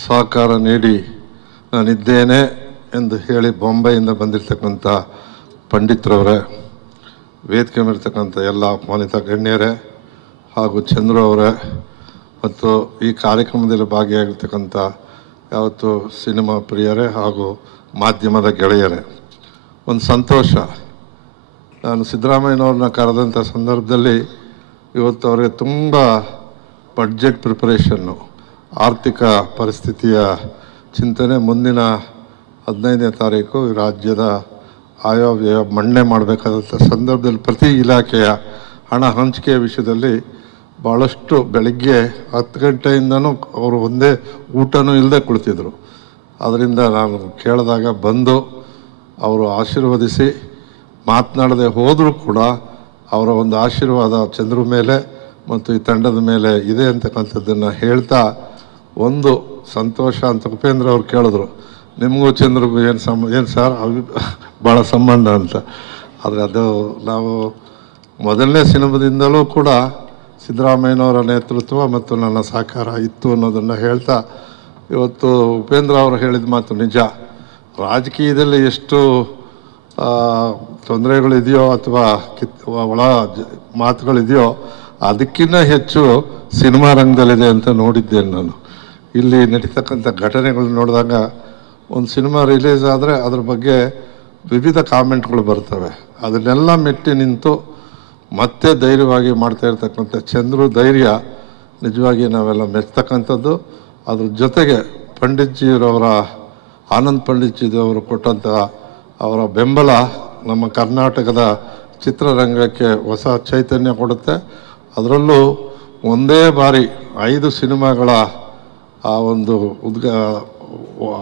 ಸಹಕಾರ ನೀಡಿ ನಾನಿದ್ದೇನೆ ಎಂದು ಹೇಳಿ ಬೊಂಬೈಯಿಂದ ಬಂದಿರತಕ್ಕಂಥ ಪಂಡಿತರವರೇ, ವೇದಿಕೆ ಮೇಲಿರ್ತಕ್ಕಂಥ ಎಲ್ಲ ಅಪಮಾನಿತ ಗಣ್ಯರೇ ಹಾಗೂ ಚಂದ್ರು ಅವರೇ, ಮತ್ತು ಈ ಕಾರ್ಯಕ್ರಮದಲ್ಲಿ ಭಾಗಿಯಾಗಿರ್ತಕ್ಕಂಥ ಯಾವತ್ತು ಸಿನಿಮಾ ಪ್ರಿಯರೇ ಹಾಗೂ ಮಾಧ್ಯಮದ ಗೆಳೆಯರೇ, ಒಂದು ಸಂತೋಷ. ನಾನು ಸಿದ್ದರಾಮಯ್ಯನವ್ರನ್ನ ಕರೆದಂಥ ಸಂದರ್ಭದಲ್ಲಿ ಇವತ್ತು ಅವರಿಗೆ ತುಂಬ ಬಡ್ಜೆಟ್ ಪ್ರಿಪರೇಷನ್ನು, ಆರ್ಥಿಕ ಪರಿಸ್ಥಿತಿಯ ಚಿಂತನೆ, ಮುಂದಿನ 15ನೇ ತಾರೀಕು ಈ ರಾಜ್ಯದ ಆಯವ್ಯಯ ಮಂಡನೆ ಮಾಡಬೇಕಾದಂಥ ಸಂದರ್ಭದಲ್ಲಿ ಪ್ರತಿ ಇಲಾಖೆಯ ಹಣ ಹಂಚಿಕೆಯ ವಿಷಯದಲ್ಲಿ ಭಾಳಷ್ಟು ಬೆಳಗ್ಗೆ 10 ಗಂಟೆಯಿಂದನೂ ಅವರು ಒಂದೇ ಊಟನೂ ಇಲ್ಲದೆ ಕುಳಿತಿದ್ರು. ಅದರಿಂದ ನಾನು ಕೇಳಿದಾಗ ಬಂದು ಅವರು ಆಶೀರ್ವದಿಸಿ ಮಾತನಾಡದೆ ಹೋದರೂ ಕೂಡ ಅವರ ಒಂದು ಆಶೀರ್ವಾದ ಚಂದ್ರ ಮೇಲೆ ಮತ್ತು ಈ ತಂಡದ ಮೇಲೆ ಇದೆ ಅಂತಕ್ಕಂಥದ್ದನ್ನು ಹೇಳ್ತಾ, ಒಂದು ಸಂತೋಷ ಅಂತ ಉಪೇಂದ್ರ ಅವ್ರು ಕೇಳಿದ್ರು, ನಿಮಗೂ ಚಂದ್ರಿಗೂ ಏನು ಸರ್ ಭಾಳ ಸಂಬಂಧ ಅಂತ. ಆದರೆ ಅದು ನಾವು ಮೊದಲನೇ ಸಿನಿಮಾದಿಂದಲೂ ಕೂಡ ಸಿದ್ದರಾಮಯ್ಯನವರ ನೇತೃತ್ವ ಮತ್ತು ನನ್ನ ಸಹಕಾರ ಇತ್ತು ಅನ್ನೋದನ್ನು ಹೇಳ್ತಾ, ಇವತ್ತು ಉಪೇಂದ್ರ ಅವರು ಹೇಳಿದ ಮಾತು ನಿಜ. ರಾಜಕೀಯದಲ್ಲಿ ಎಷ್ಟು ತೊಂದರೆಗಳಿದೆಯೋ ಅಥವಾ ಒಳ ಮಾತುಗಳಿದೆಯೋ ಅದಕ್ಕಿಂತ ಹೆಚ್ಚು ಸಿನಿಮಾ ರಂಗದಲ್ಲಿದೆ ಅಂತ ನೋಡಿದ್ದೇನೆ ನಾನು. ಇಲ್ಲಿ ನಡೀತಕ್ಕಂಥ ಘಟನೆಗಳು ನೋಡಿದಾಗ ಒಂದು ಸಿನಿಮಾ ರಿಲೀಸ್ ಆದರೆ ಅದ್ರ ಬಗ್ಗೆ ವಿವಿಧ ಕಾಮೆಂಟ್ಗಳು ಬರ್ತವೆ. ಅದನ್ನೆಲ್ಲ ಮೆಟ್ಟಿ ನಿಂತು ಮತ್ತೆ ಧೈರ್ಯವಾಗಿ ಮಾಡ್ತಾ ಇರ್ತಕ್ಕಂಥ ಚಂದ್ರು ಧೈರ್ಯ ನಿಜವಾಗಿ ನಾವೆಲ್ಲ ಮೆಚ್ಚತಕ್ಕಂಥದ್ದು. ಅದ್ರ ಜೊತೆಗೆ ಪಂಡಿತ್ಜಿಯವರ ಆನಂದ್ ಪಂಡಿತ್ಜಿಯವರು ಕೊಟ್ಟಂಥ ಅವರ ಬೆಂಬಲ ನಮ್ಮ ಕರ್ನಾಟಕದ ಚಿತ್ರರಂಗಕ್ಕೆ ಹೊಸ ಚೈತನ್ಯ ಕೊಡುತ್ತೆ. ಅದರಲ್ಲೂ ಒಂದೇ ಬಾರಿ 5 ಸಿನಿಮಾಗಳ ಆ ಒಂದು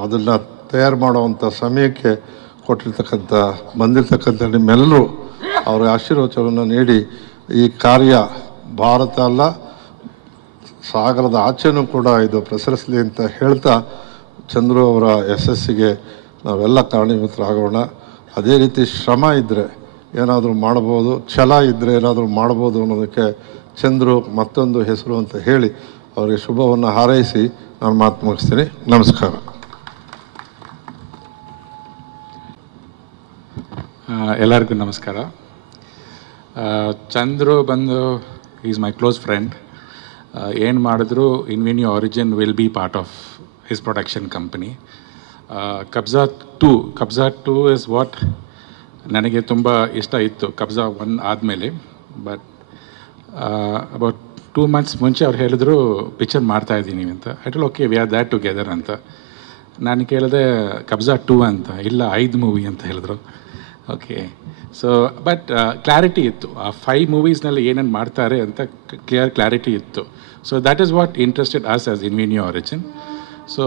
ಅದನ್ನು ತಯಾರು ಮಾಡುವಂಥ ಸಮಯಕ್ಕೆ ಬಂದಿರತಕ್ಕಂಥ ನಿಮ್ಮೆಲ್ಲರೂ ಅವರ ಆಶೀರ್ವಚನವನ್ನು ನೀಡಿ ಈ ಕಾರ್ಯ ಭಾರತ ಅಲ್ಲ ಸಾಗರದ ಆಚೆನೂ ಕೂಡ ಇದು ಪ್ರಸರಿಸಲಿ ಅಂತ ಹೇಳ್ತಾ ಚಂದ್ರು ಅವರ ಯಶಸ್ಸಿಗೆ ನಾವೆಲ್ಲ ಕಾರಣೀಭೂತರಾಗೋಣ. ಅದೇ ರೀತಿ ಶ್ರಮ ಇದ್ದರೆ ಏನಾದರೂ ಮಾಡ್ಬೋದು, ಛಲ ಇದ್ದರೆ ಏನಾದರೂ ಮಾಡ್ಬೋದು ಅನ್ನೋದಕ್ಕೆ ಚಂದ್ರು ಮತ್ತೊಂದು ಹೆಸರು ಅಂತ ಹೇಳಿ ಅವರಿಗೆ ಶುಭವನ್ನು ಹಾರೈಸಿ ನಾನು ಮಾತು ಮುಗಿಸ್ತೀನಿ. ನಮಸ್ಕಾರ. ಎಲ್ಲರಿಗೂ ನಮಸ್ಕಾರ. ಚಂದ್ರು ಬಂದು ಈಸ್ ಮೈ ಕ್ಲೋಸ್ ಫ್ರೆಂಡ್. ಏನು ಮಾಡಿದ್ರು Invenio Origin will be part of his production company. Kabzaa 2 is what ನನಗೆ ತುಂಬ ಇಷ್ಟ ಇತ್ತು. ಕಬ್ಜಾ 1 ಆದಮೇಲೆ ಬಟ್ ಅಬೌಟ್ 2 ಮಂತ್ಸ್ ಮುಂಚೆ ಅವ್ರು ಹೇಳಿದ್ರು ಪಿಕ್ಚರ್ ಮಾಡ್ತಾಯಿದ್ದೀನಿ ಅಂತ. I told okay we are that together ಅಂತ. ನಾನು ಕೇಳಿದೆ ಕಬ್ಜಾ 2 ಅಂತ. ಇಲ್ಲ 5 ಮೂವಿ ಅಂತ ಹೇಳಿದ್ರು. ಓಕೆ ಸೊ ಬಟ್ ಕ್ಲಾರಿಟಿ ಇತ್ತು ಆ 5 ಮೂವೀಸ್ನಲ್ಲಿ ಏನೇನು ಮಾಡ್ತಾರೆ ಅಂತ ಕ್ಲಾರಿಟಿ ಇತ್ತು. So that is what interested us as Invenio Origin. So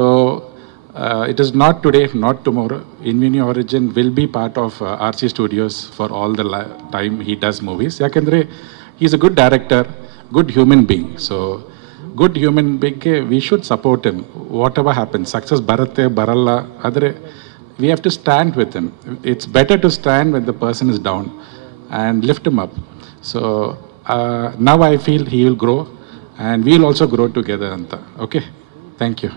it is not today, not tomorrow. Invinio Origin will be part of RC Studios for all the time he does movies. Yakandre he is a good director, good human being. So good human being we should support him whatever happens. Success baratte baralla adre we have to stand with him. It's better to stand when the person is down and lift him up. So now I feel he will grow and we will also grow together anta. Okay, thank you.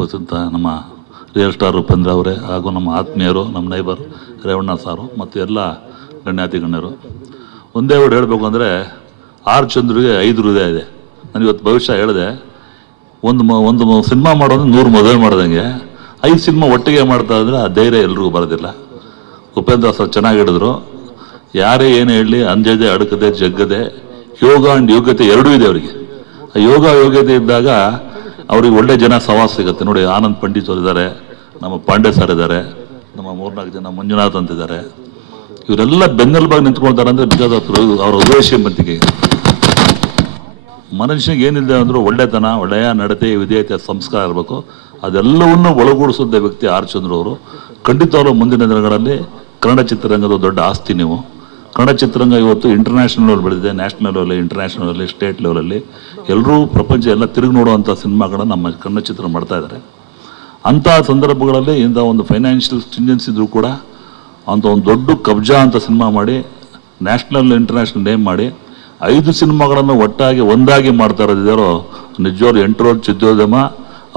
ವಸಂತ ನಮ್ಮ real star Upendra ಅವರೇ ಹಾಗೂ ನಮ್ಮ ಆತ್ಮೀಯರು, ನಮ್ಮ neighbour Revanna ಸಾರು ಮತ್ತು ಎಲ್ಲ ಗಣ್ಯಾತಿ ಗಣ್ಯರು, ಒಂದೇ ವರ್ಡ್ ಹೇಳಬೇಕು ಅಂದರೆ ಆರ್ ಚಂದ್ರಿಗೆ 5 ಹೃದಯ ಇದೆ. ನಾನು ಇವತ್ತು ಭವಿಷ್ಯ ಹೇಳಿದೆ, ಒಂದು ಸಿನಿಮಾ ಮಾಡೋದು 100 ಮದುವೆ ಮಾಡ್ದಂಗೆ 5 ಸಿನಿಮಾ ಒಟ್ಟಿಗೆ ಮಾಡ್ತಾ ಇದ್ರೆ ಆ ಧೈರ್ಯ ಎಲ್ರಿಗೂ ಬರೋದಿಲ್ಲ. ಉಪೇಂದ್ರ ಸರ್ ಚೆನ್ನಾಗಿ ಹೇಳಿದ್ರು, ಯಾರೇ ಏನು ಹೇಳಲಿ ಅಂಜದೆ ಅಡಕದೆ ಜಗ್ಗದೆ ಯೋಗ ಆ್ಯಂಡ್ ಯೋಗ್ಯತೆ ಎರಡೂ ಇದೆ ಅವರಿಗೆ. ಆ ಯೋಗ್ಯತೆ ಇದ್ದಾಗ ಅವ್ರಿಗೆ ಒಳ್ಳೆ ಜನ ಸವಾಸ ಸಿಗುತ್ತೆ. ನೋಡಿ, ಆನಂದ್ ಪಂಡಿತ್ ಅವರು ಇದ್ದಾರೆ, ನಮ್ಮ ಪಾಂಡೆ ಸರ್ ಇದ್ದಾರೆ, ನಮ್ಮ 3-4 ಜನ ಮಂಜುನಾಥ್ ಅಂತಿದ್ದಾರೆ. ಇವರೆಲ್ಲ ಬೆನ್ನೆಲುಬಾಗಿ ನಿಂತ್ಕೊಳ್ತಾರೆ ಅಂದರೆ ಬಿಕಾಸ್ ಅವರ ಉದ್ದೇಶವಂತಿಕೆ. ಮನುಷ್ಯನಿಗೆ ಏನಿದೆ ಅಂದರೂ ಒಳ್ಳೆತನ, ಒಳ್ಳೆಯ ನಡತೆ, ವಿಧೇಯತೆ, ಸಂಸ್ಕಾರ ಇರಬೇಕು. ಅದೆಲ್ಲವನ್ನೂ ಒಳಗೂಡಿಸಿದ ವ್ಯಕ್ತಿ ಆರ್ ಚಂದ್ರು ಅವರು. ಖಂಡಿತವಾಗ್ಲೂ ಮುಂದಿನ ದಿನಗಳಲ್ಲಿ ಕನ್ನಡ ಚಿತ್ರರಂಗದ ದೊಡ್ಡ ಆಸ್ತಿ ನೀವು. ಕನ್ನಡ ಚಿತ್ರರಂಗ ಇವತ್ತು ಇಂಟರ್ನ್ಯಾಷನಲ್ ಲೆವೆಲ್ ಬೆಳೆದಿದೆ. ನ್ಯಾಷನಲ್ ಲೆವೆಲಲ್ಲಿ, ಇಂಟರ್ನ್ಯಾಷನಲ್ ಲೆವೆಲಲ್ಲಿ, ಸ್ಟೇಟ್ ಲೆವೆಲಲ್ಲಿ ಎಲ್ಲರೂ ಪ್ರಪಂಚ ಎಲ್ಲ ತಿರುಗಿ ನೋಡುವಂಥ ಸಿನಿಮಾಗಳನ್ನ ನಮ್ಮ ಕನ್ನಡ ಚಿತ್ರ ಮಾಡ್ತಾ ಇದ್ದಾರೆ. ಅಂಥ ಸಂದರ್ಭಗಳಲ್ಲಿ ಇಂಥ ಒಂದು ಫೈನಾನ್ಷಿಯಲ್ ಸ್ಟಿಂಜೆನ್ಸ್ ಇದ್ರೂ ಕೂಡ ಅಂಥ ಒಂದು ದೊಡ್ಡ ಕಬ್ಜಾ ಅಂತ ಸಿನಿಮಾ ಮಾಡಿ ನ್ಯಾಷನಲ್ ಇಂಟರ್ನ್ಯಾಷನಲ್ ನೇಮ್ ಮಾಡಿ 5 ಸಿನಿಮಾಗಳನ್ನು ಒಟ್ಟಾಗಿ ಒಂದಾಗಿ ಮಾಡ್ತಾ ಇರೋದಿದ್ದಾರೋ ನಿಜವಾಗ್ಲೂ ಎಂಟರೋಡ್ ಚಿತ್ರೋದ್ಯಮ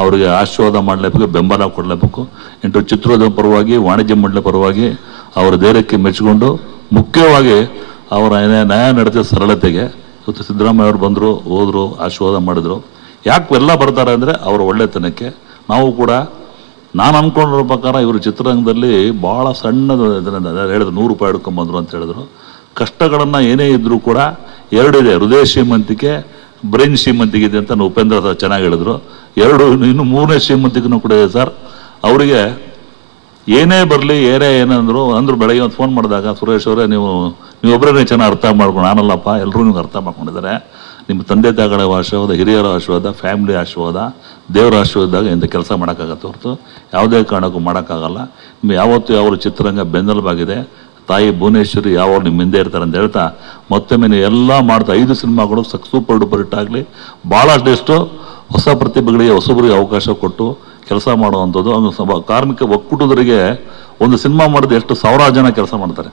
ಅವರಿಗೆ ಆಶೀರ್ವಾದ ಮಾಡಲೇಬೇಕು, ಬೆಂಬಲ ಕೊಡಲೇಬೇಕು. ಎಂಟು ಚಿತ್ರೋದ್ಯಮ ಪರವಾಗಿ, ವಾಣಿಜ್ಯ ಮಂಡಳಿ ಪರವಾಗಿ ಅವರ ಧೈರ್ಯಕ್ಕೆ ಮೆಚ್ಚಿಕೊಂಡು, ಮುಖ್ಯವಾಗಿ ಅವರ ನ್ಯಾಯ ನಡೆದ ಸರಳತೆಗೆ ಇವತ್ತು ಸಿದ್ದರಾಮಯ್ಯ ಅವರು ಬಂದರು, ಹೋದರು, ಆಶೀರ್ವಾದ ಮಾಡಿದ್ರು. ಯಾಕೆ ಎಲ್ಲ ಬರ್ತಾರೆ ಅಂದರೆ ಅವರ ಒಳ್ಳೆತನಕ್ಕೆ. ನಾವು ಕೂಡ ನಾನು ಅಂದ್ಕೊಂಡಿರೋ ಪ್ರಕಾರ ಇವರು ಚಿತ್ರರಂಗದಲ್ಲಿ ಭಾಳ ಸಣ್ಣದು ಹೇಳಿದ್ರು, 100 ರೂಪಾಯಿ ಹಿಡ್ಕೊಂಬಂದ್ರು ಅಂತ ಹೇಳಿದ್ರು. ಕಷ್ಟಗಳನ್ನು ಏನೇ ಇದ್ದರೂ ಕೂಡ 2 ಇದೆ, ಹೃದಯ ಶ್ರೀಮಂತಿಕೆ, ಬ್ರೈನ್ ಶ್ರೀಮಂತಿಕೆ ಇದೆ ಅಂತ ಉಪೇಂದ್ರ ಸರ್ ಚೆನ್ನಾಗಿ ಹೇಳಿದ್ರು. 2 ಇನ್ನು 3ನೇ ಶ್ರೀಮಂತಿಕೆನೂ ಕೂಡ ಇದೆ ಸರ್. ಅವರಿಗೆ ಏನೇ ಬರಲಿ, ಏನಂದ್ರು ಬೆಳಗ್ಗೆ ಒಂದು ಫೋನ್ ಮಾಡಿದಾಗ, ಸುರೇಶ್ ಅವರೇ ನೀವು ಒಬ್ಬರೇ ಚೆನ್ನಾಗಿ ಅರ್ಥ ಮಾಡ್ಕೊಂಡು, ನಾನಲ್ಲಪ್ಪ ಎಲ್ಲರೂ ನಿಮ್ಗೆ ಅರ್ಥ ಮಾಡ್ಕೊಂಡಿದ್ದಾರೆ. ನಿಮ್ಮ ತಂದೆ ತಾಯಿಗಳ ಆಶೀರ್ವಾದ, ಹಿರಿಯರ ಆಶೀರ್ವಾದ, ಫ್ಯಾಮಿಲಿ ಆಶೀರ್ವಾದ, ದೇವರ ಆಶೀರ್ವಾದದಾಗ ಇಂಥ ಕೆಲಸ ಮಾಡೋಕ್ಕಾಗತ್ತೆ ಹೊರತು ಯಾವುದೇ ಕಾರಣಕ್ಕೂ ಮಾಡೋಕ್ಕಾಗಲ್ಲ. ನಿಮ್ಗೆ ಯಾವತ್ತೂ ಯಾವ ಚಿತ್ರರಂಗ ಬೆನ್ನೆಲುಬಾಗಿದೆ. ತಾಯಿ ಭುವನೇಶ್ವರಿ ಯಾವ ನಿಮ್ಮ ಹಿಂದೆ ಇರ್ತಾರೆ ಅಂತ ಹೇಳ್ತಾ ಮತ್ತೊಮ್ಮೆ ನೀವು ಎಲ್ಲ ಮಾಡ್ತಾ 5 ಸಿನಿಮಾಗಳು ಸೂಪರ್ ಡೂಪರ್ ಹಿಟ್ ಆಗಲಿ. ಭಾಳಷ್ಟು ಹೊಸ ಪ್ರತಿಭೆಗಳಿಗೆ, ಹೊಸಬರಿಗೆ ಅವಕಾಶ ಕೊಟ್ಟು ಕೆಲಸ ಮಾಡುವಂಥದ್ದು. ಕಾರ್ಮಿಕ ಒಕ್ಕೂಟದವರಿಗೆ ಒಂದು ಸಿನಿಮಾ ಮಾಡಿದ್ರೆ ಎಷ್ಟು 1000 ಜನ ಕೆಲಸ ಮಾಡ್ತಾರೆ.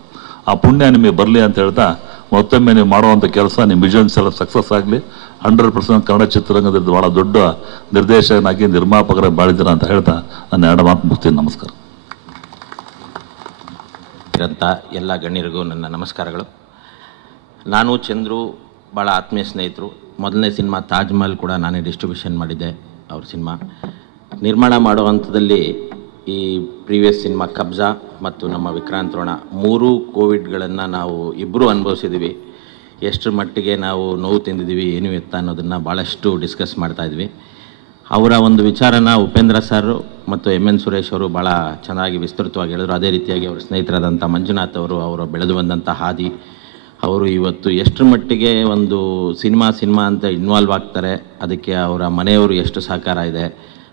ಆ ಪುಣ್ಯ ನಿಮಗೆ ಬರಲಿ ಅಂತ ಹೇಳ್ತಾ ಮತ್ತೊಮ್ಮೆ ನೀವು ಮಾಡುವಂಥ ಕೆಲಸ, ನಿಮ್ಮ ವಿಷನ್ಸ್ ಎಲ್ಲ ಸಕ್ಸಸ್ ಆಗಲಿ. 100% ಕನ್ನಡ ಚಿತ್ರರಂಗದಲ್ಲಿ ಭಾಳ ದೊಡ್ಡ ನಿರ್ದೇಶಕನಾಗಿ, ನಿರ್ಮಾಪಕರಾಗಿ ಬಾಳಿದ್ದೀರ ಅಂತ ಹೇಳ್ತಾ ನಾನು 2 ಮಾತು ಮುಗಿಸ್ತೀನಿ. ನಮಸ್ಕಾರ. ಎಲ್ಲ ಗಣ್ಯರಿಗೂ ನನ್ನ ನಮಸ್ಕಾರಗಳು. ನಾನು ಚಂದ್ರು ಭಾಳ ಆತ್ಮೀಯ ಸ್ನೇಹಿತರು. ಮೊದಲನೇ ಸಿನಿಮಾ ತಾಜ್ ಮಹಲ್ ಕೂಡ ನಾನೇ ಡಿಸ್ಟ್ರಿಬ್ಯೂಷನ್ ಮಾಡಿದ್ದೆ ಅವ್ರ ಸಿನಿಮಾ. ನಿರ್ಮಾಣ ಮಾಡೋ ಹಂತದಲ್ಲಿ ಈ ಪ್ರೀವಿಯಸ್ ಸಿನಿಮಾ ಕಬ್ಜಾ ಮತ್ತು ನಮ್ಮ ವಿಕ್ರಾಂತ್ ರೋಣ 3 ಕೋವಿಡ್ಗಳನ್ನು ನಾವು ಇಬ್ಬರೂ ಅನುಭವಿಸಿದ್ದೀವಿ. ಎಷ್ಟರ ಮಟ್ಟಿಗೆ ನಾವು ನೋವು ತಿಂದಿದ್ದೀವಿ, ಏನು ಎತ್ತ ಅನ್ನೋದನ್ನು ಭಾಳಷ್ಟು ಡಿಸ್ಕಸ್ ಮಾಡ್ತಾಯಿದ್ವಿ. ಅವರ ಒಂದು ವಿಚಾರನ ಉಪೇಂದ್ರ ಸರ್ ಮತ್ತು ಎನ್ ಸುರೇಶ್ ಅವರು ಭಾಳ ಚೆನ್ನಾಗಿ ವಿಸ್ತೃತವಾಗಿ ಹೇಳಿದ್ರು. ಅದೇ ರೀತಿಯಾಗಿ ಅವರ ಸ್ನೇಹಿತರಾದಂಥ ಮಂಜುನಾಥ್ ಅವರು ಬೆಳೆದು ಬಂದಂಥ ಹಾದಿ, ಅವರು ಇವತ್ತು ಎಷ್ಟರ ಮಟ್ಟಿಗೆ ಒಂದು ಸಿನಿಮಾ ಅಂತ ಇನ್ವಾಲ್ವ್ ಆಗ್ತಾರೆ, ಅದಕ್ಕೆ ಅವರ ಮನೆಯವರು ಎಷ್ಟು ಸಹಕಾರ ಇದೆ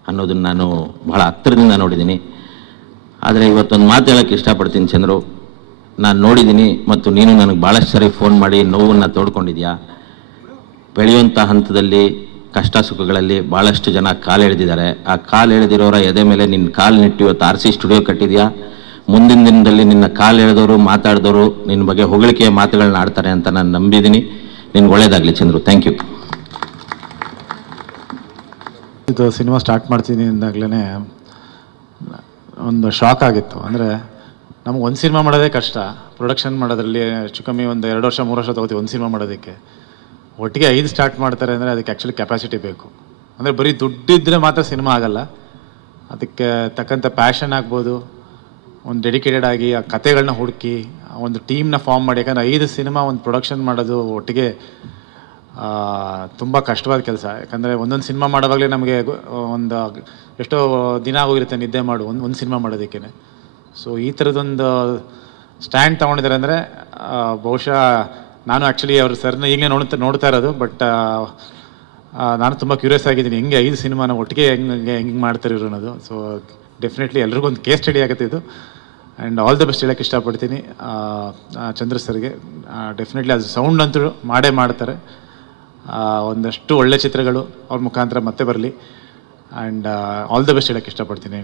ಅನ್ನೋದನ್ನು ನಾನು ಭಾಳ ಹತ್ತಿರದಿಂದ ನೋಡಿದ್ದೀನಿ. ಆದರೆ ಇವತ್ತೊಂದು ಮಾತು ಹೇಳೋಕ್ಕೆ ಇಷ್ಟಪಡ್ತೀನಿ ಚಂದ್ರು, ನಾನು ನೋಡಿದ್ದೀನಿ ಮತ್ತು ನೀನು ನನಗೆ ಭಾಳಷ್ಟು ಸರಿ ಫೋನ್ ಮಾಡಿ ನೋವನ್ನು ತೋಡ್ಕೊಂಡಿದ್ಯಾ. ಬೆಳೆಯುವಂಥ ಹಂತದಲ್ಲಿ ಕಷ್ಟ ಸುಖಗಳಲ್ಲಿ ಭಾಳಷ್ಟು ಜನ ಕಾಲು ಎಳೆದಿದ್ದಾರೆ. ಆ ಕಾಲು ಎಳೆದಿರೋರ ಎದೆ ಮೇಲೆ ನಿನ್ನ ಕಾಲು ನಿಟ್ಟು ಇವತ್ತು RC ಸ್ಟುಡಿಯೋ ಕಟ್ಟಿದ್ಯಾ. ಮುಂದಿನ ದಿನದಲ್ಲಿ ನಿನ್ನ ಕಾಲು ಎಳೆದವರು ಮಾತಾಡಿದವರು ನಿನ್ನ ಬಗ್ಗೆ ಹೊಗಳಿಕೆಯ ಮಾತುಗಳನ್ನ ಆಡ್ತಾರೆ ಅಂತ ನಾನು ನಂಬಿದ್ದೀನಿ. ನಿನ್ಗೆ ಒಳ್ಳೇದಾಗಲಿ ಚಂದ್ರು. Thank you. ಇದು ಸಿನಿಮಾ ಸ್ಟಾರ್ಟ್ ಮಾಡ್ತೀನಿ ಅಂದಾಗಲೇ ಒಂದು ಶಾಕ್ ಆಗಿತ್ತು. ಅಂದರೆ ನಮ್ಗೆ ಒಂದು ಸಿನಿಮಾ ಮಾಡೋದೇ ಕಷ್ಟ, ಪ್ರೊಡಕ್ಷನ್ ಮಾಡೋದ್ರಲ್ಲಿ ಹೆಚ್ಚು ಕಮ್ಮಿ ಒಂದು 2 ವರ್ಷ 3 ವರ್ಷ ತಗೋತೀವಿ ಒಂದು ಸಿನಿಮಾ ಮಾಡೋದಕ್ಕೆ. ಒಟ್ಟಿಗೆ 5 ಸ್ಟಾರ್ಟ್ ಮಾಡ್ತಾರೆ ಅಂದರೆ ಅದಕ್ಕೆ ಆ್ಯಕ್ಚುಲಿ ಕೆಪಾಸಿಟಿ ಬೇಕು. ಅಂದರೆ ಬರೀ ದುಡ್ಡಿದ್ದರೆ ಮಾತ್ರ ಸಿನಿಮಾ ಆಗಲ್ಲ, ಅದಕ್ಕೆ ತಕ್ಕಂಥ ಪ್ಯಾಷನ್ ಆಗ್ಬೋದು, ಒಂದು ಡೆಡಿಕೇಟೆಡ್ ಆಗಿ ಆ ಕತೆಗಳನ್ನ ಹುಡುಕಿ ಒಂದು ಟೀಮ್ನ ಫಾರ್ಮ್ ಮಾಡಿ. ಯಾಕಂದರೆ 5 ಸಿನಿಮಾ ಒಂದು ಪ್ರೊಡಕ್ಷನ್ ಮಾಡೋದು ಒಟ್ಟಿಗೆ ತುಂಬ ಕಷ್ಟವಾದ ಕೆಲಸ. ಯಾಕಂದರೆ ಒಂದೊಂದು ಸಿನಿಮಾ ಮಾಡೋವಾಗಲೇ ನಮಗೆ ಒಂದು ಎಷ್ಟೋ ದಿನ ಹೋಗಿರುತ್ತೆ ನಿದ್ದೆ ಮಾಡು ಒಂದು ಸಿನಿಮಾ ಮಾಡೋದಕ್ಕೆ. ಸೊ ಈ ಥರದೊಂದು ಸ್ಟ್ಯಾಂಡ್ ತೊಗೊಂಡಿದ್ದಾರೆ ಅಂದರೆ ಬಹುಶಃ ನಾನು ಆ್ಯಕ್ಚುಲಿ ಅವ್ರ ಸರ್ನ ಈಗಲೇ ನೋಡ್ತಾ ಇರೋದು. ಬಟ್ ನಾನು ತುಂಬ ಕ್ಯೂರಿಯಸ್ ಆಗಿದ್ದೀನಿ ಹೆಂಗೆ 5 ಸಿನಿಮಾನ ಒಟ್ಟಿಗೆ ಹೆಂಗೆ ಮಾಡ್ತಾರೆ ಇವರು ಅನ್ನೋದು. ಸೊ ಡೆಫಿನೆಟ್ಲಿ ಎಲ್ರಿಗೂ ಒಂದು ಕೇಸ್ ಸ್ಟಡಿ ಆಗುತ್ತೆ ಇದು. ಆ್ಯಂಡ್ ಆಲ್ ದ ಬೆಸ್ಟ್ ಹೇಳೋಕ್ಕೆ ಇಷ್ಟಪಡ್ತೀನಿ ಚಂದ್ರ ಸರ್ಗೆ. ಡೆಫಿನೆಟ್ಲಿ ಅದು ಸೌಂಡ್ ಅಂತೂ ಮಾಡೇ ಮಾಡ್ತಾರೆ. ಒಂದಷ್ಟು ಒಳ್ಳೆ ಚಿತ್ರಗಳು ಅವ್ರ ಮುಖಾಂತರ ಮತ್ತೆ ಬರಲಿ. ಆ್ಯಂಡ್ ಆಲ್ ದ ಬೆಸ್ಟ್ ಹೇಳೋಕ್ಕೆ ಇಷ್ಟಪಡ್ತೀನಿ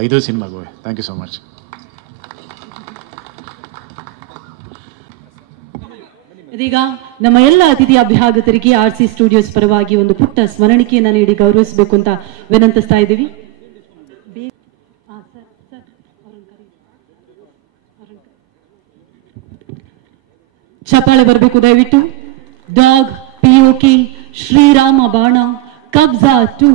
5 ಸಿನಿಮಾಗೂ. Thank you so much. ಇದೀಗ ನಮ್ಮ ಎಲ್ಲ ಅತಿಥಿ ಅಭ್ಯಾಗತರಿಗೆ RC ಸ್ಟುಡಿಯೋಸ್ ಪರವಾಗಿ ಒಂದು ಪುಟ್ಟ ಸ್ಮರಣಿಕೆಯನ್ನು ನೀಡಿ ಗೌರವಿಸಬೇಕು ಅಂತ ವಿನಂತಿಸ್ತಾ ಇದ್ದೀವಿ. ಚಪ್ಪಾಳೆ ಬರಬೇಕು ದಯವಿಟ್ಟು. ಡಾಗ್, POK, ಶ್ರೀರಾಮ ಬಾಣ, ಕಬ್ಜಾ 2.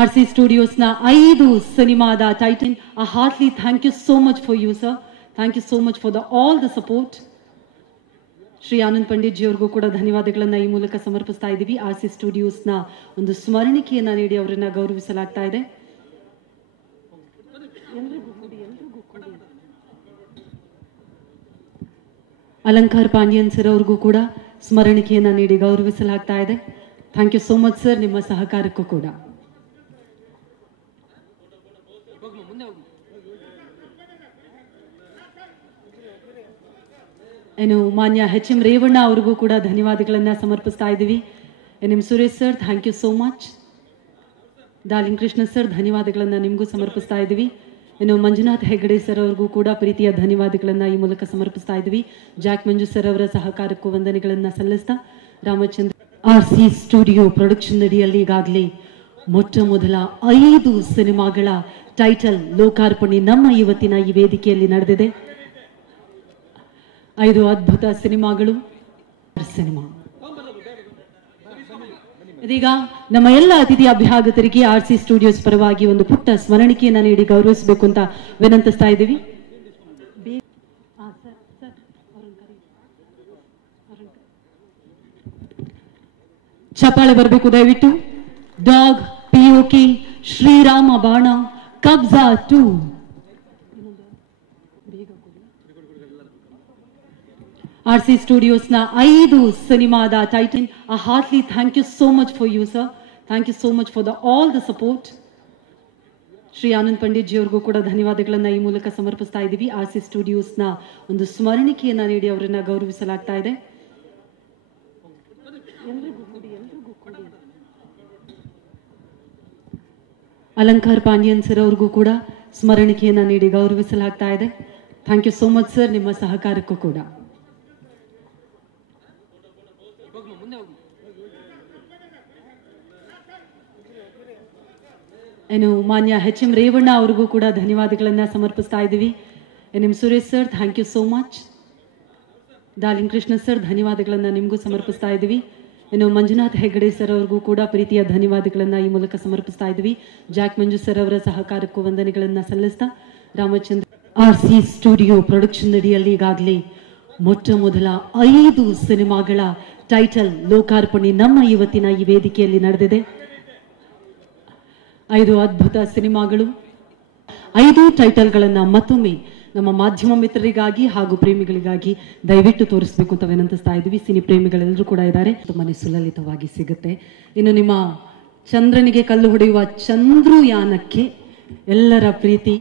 RC ಸ್ಟುಡಿಯೋಸ್ನ 5 ಸಿನಿಮಾದ title. A heartily thank you so much for you sir. Thank you so much for all the support. Shri Anand Pandit G ಅವ್ರಿಗೂ ಕೂಡ ಧನ್ಯವಾದಗಳನ್ನ ಈ ಮೂಲಕ ಸಮರ್ಪಿಸ್ತಾ ಇದ್ದೀವಿ. RC ಸ್ಟುಡಿಯೋಸ್ನ ಒಂದು ಸ್ಮರಣಿಕೆಯನ್ನ ನೀಡಿ ಅವರನ್ನ ಗೌರವಿಸಲಾಗ್ತಾ ಇದೆ. ಅಲಂಕಾರ್ ಪಾಂಡ್ಯನ್ ಸರ್ ಅವ್ರಿಗೂ ಕೂಡ ಸ್ಮರಣಿಕೆಯನ್ನ ನೀಡಿ ಗೌರವಿಸಲಾಗ್ತಾ ಇದೆ. Thank you so much sir, ನಿಮ್ಮ ಸಹಕಾರಕ್ಕೂ ಕೂಡ. ಏನು ಮಾನ್ಯ HM ರೇವಣ್ಣ ಅವ್ರಿಗೂ ಕೂಡ ಧನ್ಯವಾದಗಳನ್ನ ಸಮರ್ಪಿಸ್ತಾ ಇದ್ದೀವಿ. NM Suresh sir, thank you so much. Darling Krishna sir, ಧನ್ಯವಾದಗಳನ್ನ ನಿಮಗೂ ಸಮರ್ಪಿಸ್ತಾ ಇದ್ದೀವಿ. ಇನ್ನು ಮಂಜುನಾಥ್ ಹೆಗಡೆ ಸರ್ ಅವ್ರಿಗೂ ಕೂಡ ಪ್ರೀತಿಯ ಧನ್ಯವಾದಗಳನ್ನ ಈ ಮೂಲಕ ಸಮರ್ಪಿಸ್ತಾ ಇದ್ದೀವಿ. ಜಾಕ್ ಮಂಜು ಸರ್ ಅವರ ಸಹಕಾರಕ್ಕೂ ವಂದನೆಗಳನ್ನ ಸಲ್ಲಿಸ್ತಾ ರಾಮಚಂದ್ರ RC ಸ್ಟುಡಿಯೋ ಪ್ರೊಡಕ್ಷನ್ ಅಡಿಯಲ್ಲಿ ಈಗಾಗಲೇ ಮೊಟ್ಟ ಮೊದಲ 5 ಸಿನಿಮಾಗಳ ಟೈಟಲ್ ಲೋಕಾರ್ಪಣೆ ನಮ್ಮ ಇವತ್ತಿನ ಈ ವೇದಿಕೆಯಲ್ಲಿ ನಡೆದಿದೆ. 5 ಅದ್ಭುತ ಸಿನಿಮಾಗಳು. ಸಿನಿಮಾ ಇದೀಗ ನಮ್ಮ ಎಲ್ಲ ಅತಿಥಿ ಅಭ್ಯಾಗತರಿಗೆ RC ಸ್ಟುಡಿಯೋಸ್ ಪರವಾಗಿ ಒಂದು ಪುಟ್ಟ ಸ್ಮರಣಿಕೆಯನ್ನ ನೀಡಿ ಗೌರವಿಸಬೇಕು ಅಂತ ವಿನಂತಿಸ್ತಾ ಇದ್ದೀವಿ. ಚಪ್ಪಾಳೆ ಬರಬೇಕು ದಯವಿಟ್ಟು. ಡಾಗ್, POK, ಶ್ರೀರಾಮ ಬಾಣ, ಕಬ್ಜಾ 2. RC ಸ್ಟುಡಿಯೋಸ್ನ 5 ಸಿನಿಮಾದ title. A heartily thank you so much for you sir. Thank you so much for all the support. Shri Anand Pandit G ಅವ್ರಿಗೂ ಕೂಡ ಧನ್ಯವಾದಗಳನ್ನ ಈ ಮೂಲಕ ಸಮರ್ಪಿಸ್ತಾ ಇದ್ದೀವಿ. RC ಸ್ಟುಡಿಯೋಸ್ನ ಒಂದು ಸ್ಮರಣಿಕೆಯನ್ನ ನೀಡಿ ಅವರನ್ನ ಗೌರವಿಸಲಾಗ್ತಾ ಇದೆ. ಅಲಂಕಾರ್ ಪಾಂಡ್ಯನ್ ಸರ್ ಅವ್ರಿಗೂ ಕೂಡ ಸ್ಮರಣಿಕೆಯನ್ನ ನೀಡಿ ಗೌರವಿಸಲಾಗ್ತಾ ಇದೆ. Thank you so much sir, ನಿಮ್ಮ ಸಹಕಾರಕ್ಕೂ ಕೂಡ. ಏನು ಮಾನ್ಯ HM ರೇವಣ್ಣ ಅವ್ರಿಗೂ ಕೂಡ ಧನ್ಯವಾದಗಳನ್ನ ಸಮರ್ಪಿಸ್ತಾ ಇದ್ದೀವಿ. NM Suresh sir, thank you so much. Darling Krishna sir, ಧನ್ಯವಾದಗಳನ್ನ ನಿಮಗೂ ಸಮರ್ಪಿಸ್ತಾ ಇದ್ದೀವಿ. ಇನ್ನು ಮಂಜುನಾಥ್ ಹೆಗಡೆ ಸರ್ ಅವ್ರಿಗೂ ಕೂಡ ಪ್ರೀತಿಯ ಧನ್ಯವಾದಗಳನ್ನ ಈ ಮೂಲಕ ಸಮರ್ಪಿಸ್ತಾ ಇದ್ದೀವಿ. ಜಾಕ್ ಮಂಜು ಸರ್ ಅವರ ಸಹಕಾರಕ್ಕೂ ವಂದನೆಗಳನ್ನ ಸಲ್ಲಿಸ್ತಾ ರಾಮಚಂದ್ರ RC ಸ್ಟುಡಿಯೋ ಪ್ರೊಡಕ್ಷನ್ ಅಡಿಯಲ್ಲಿ ಈಗಾಗಲೇ ಮೊಟ್ಟ ಮೊದಲ 5 ಸಿನಿಮಾಗಳ ಟೈಟಲ್ ಲೋಕಾರ್ಪಣೆ ನಮ್ಮ ಇವತ್ತಿನ ಈ ವೇದಿಕೆಯಲ್ಲಿ ನಡೆದಿದೆ. 5 ಅದ್ಭುತ ಸಿನಿಮಾಗಳು, 5 ಟೈಟಲ್ಗಳನ್ನು ಮತ್ತೊಮ್ಮೆ ನಮ್ಮ ಮಾಧ್ಯಮ ಮಿತ್ರರಿಗಾಗಿ ಹಾಗೂ ಪ್ರೇಮಿಗಳಿಗಾಗಿ ದಯವಿಟ್ಟು ತೋರಿಸಬೇಕು ಅಂತ ವಿನಂತಿಸ್ತಾ ಇದ್ವಿ. ಸಿನಿ ಪ್ರೇಮಿಗಳೆಲ್ಲರೂ ಕೂಡ ಇದ್ದಾರೆ, ತುಂಬಾನೇ ಸುಲಲಿತವಾಗಿ ಸಿಗುತ್ತೆ. ಇನ್ನು ನಿಮ್ಮ ಚಂದ್ರನಿಗೆ ಕಲ್ಲು ಹೊಡೆಯುವ ಚಂದ್ರಯಾನಕ್ಕೆ ಎಲ್ಲರ ಪ್ರೀತಿ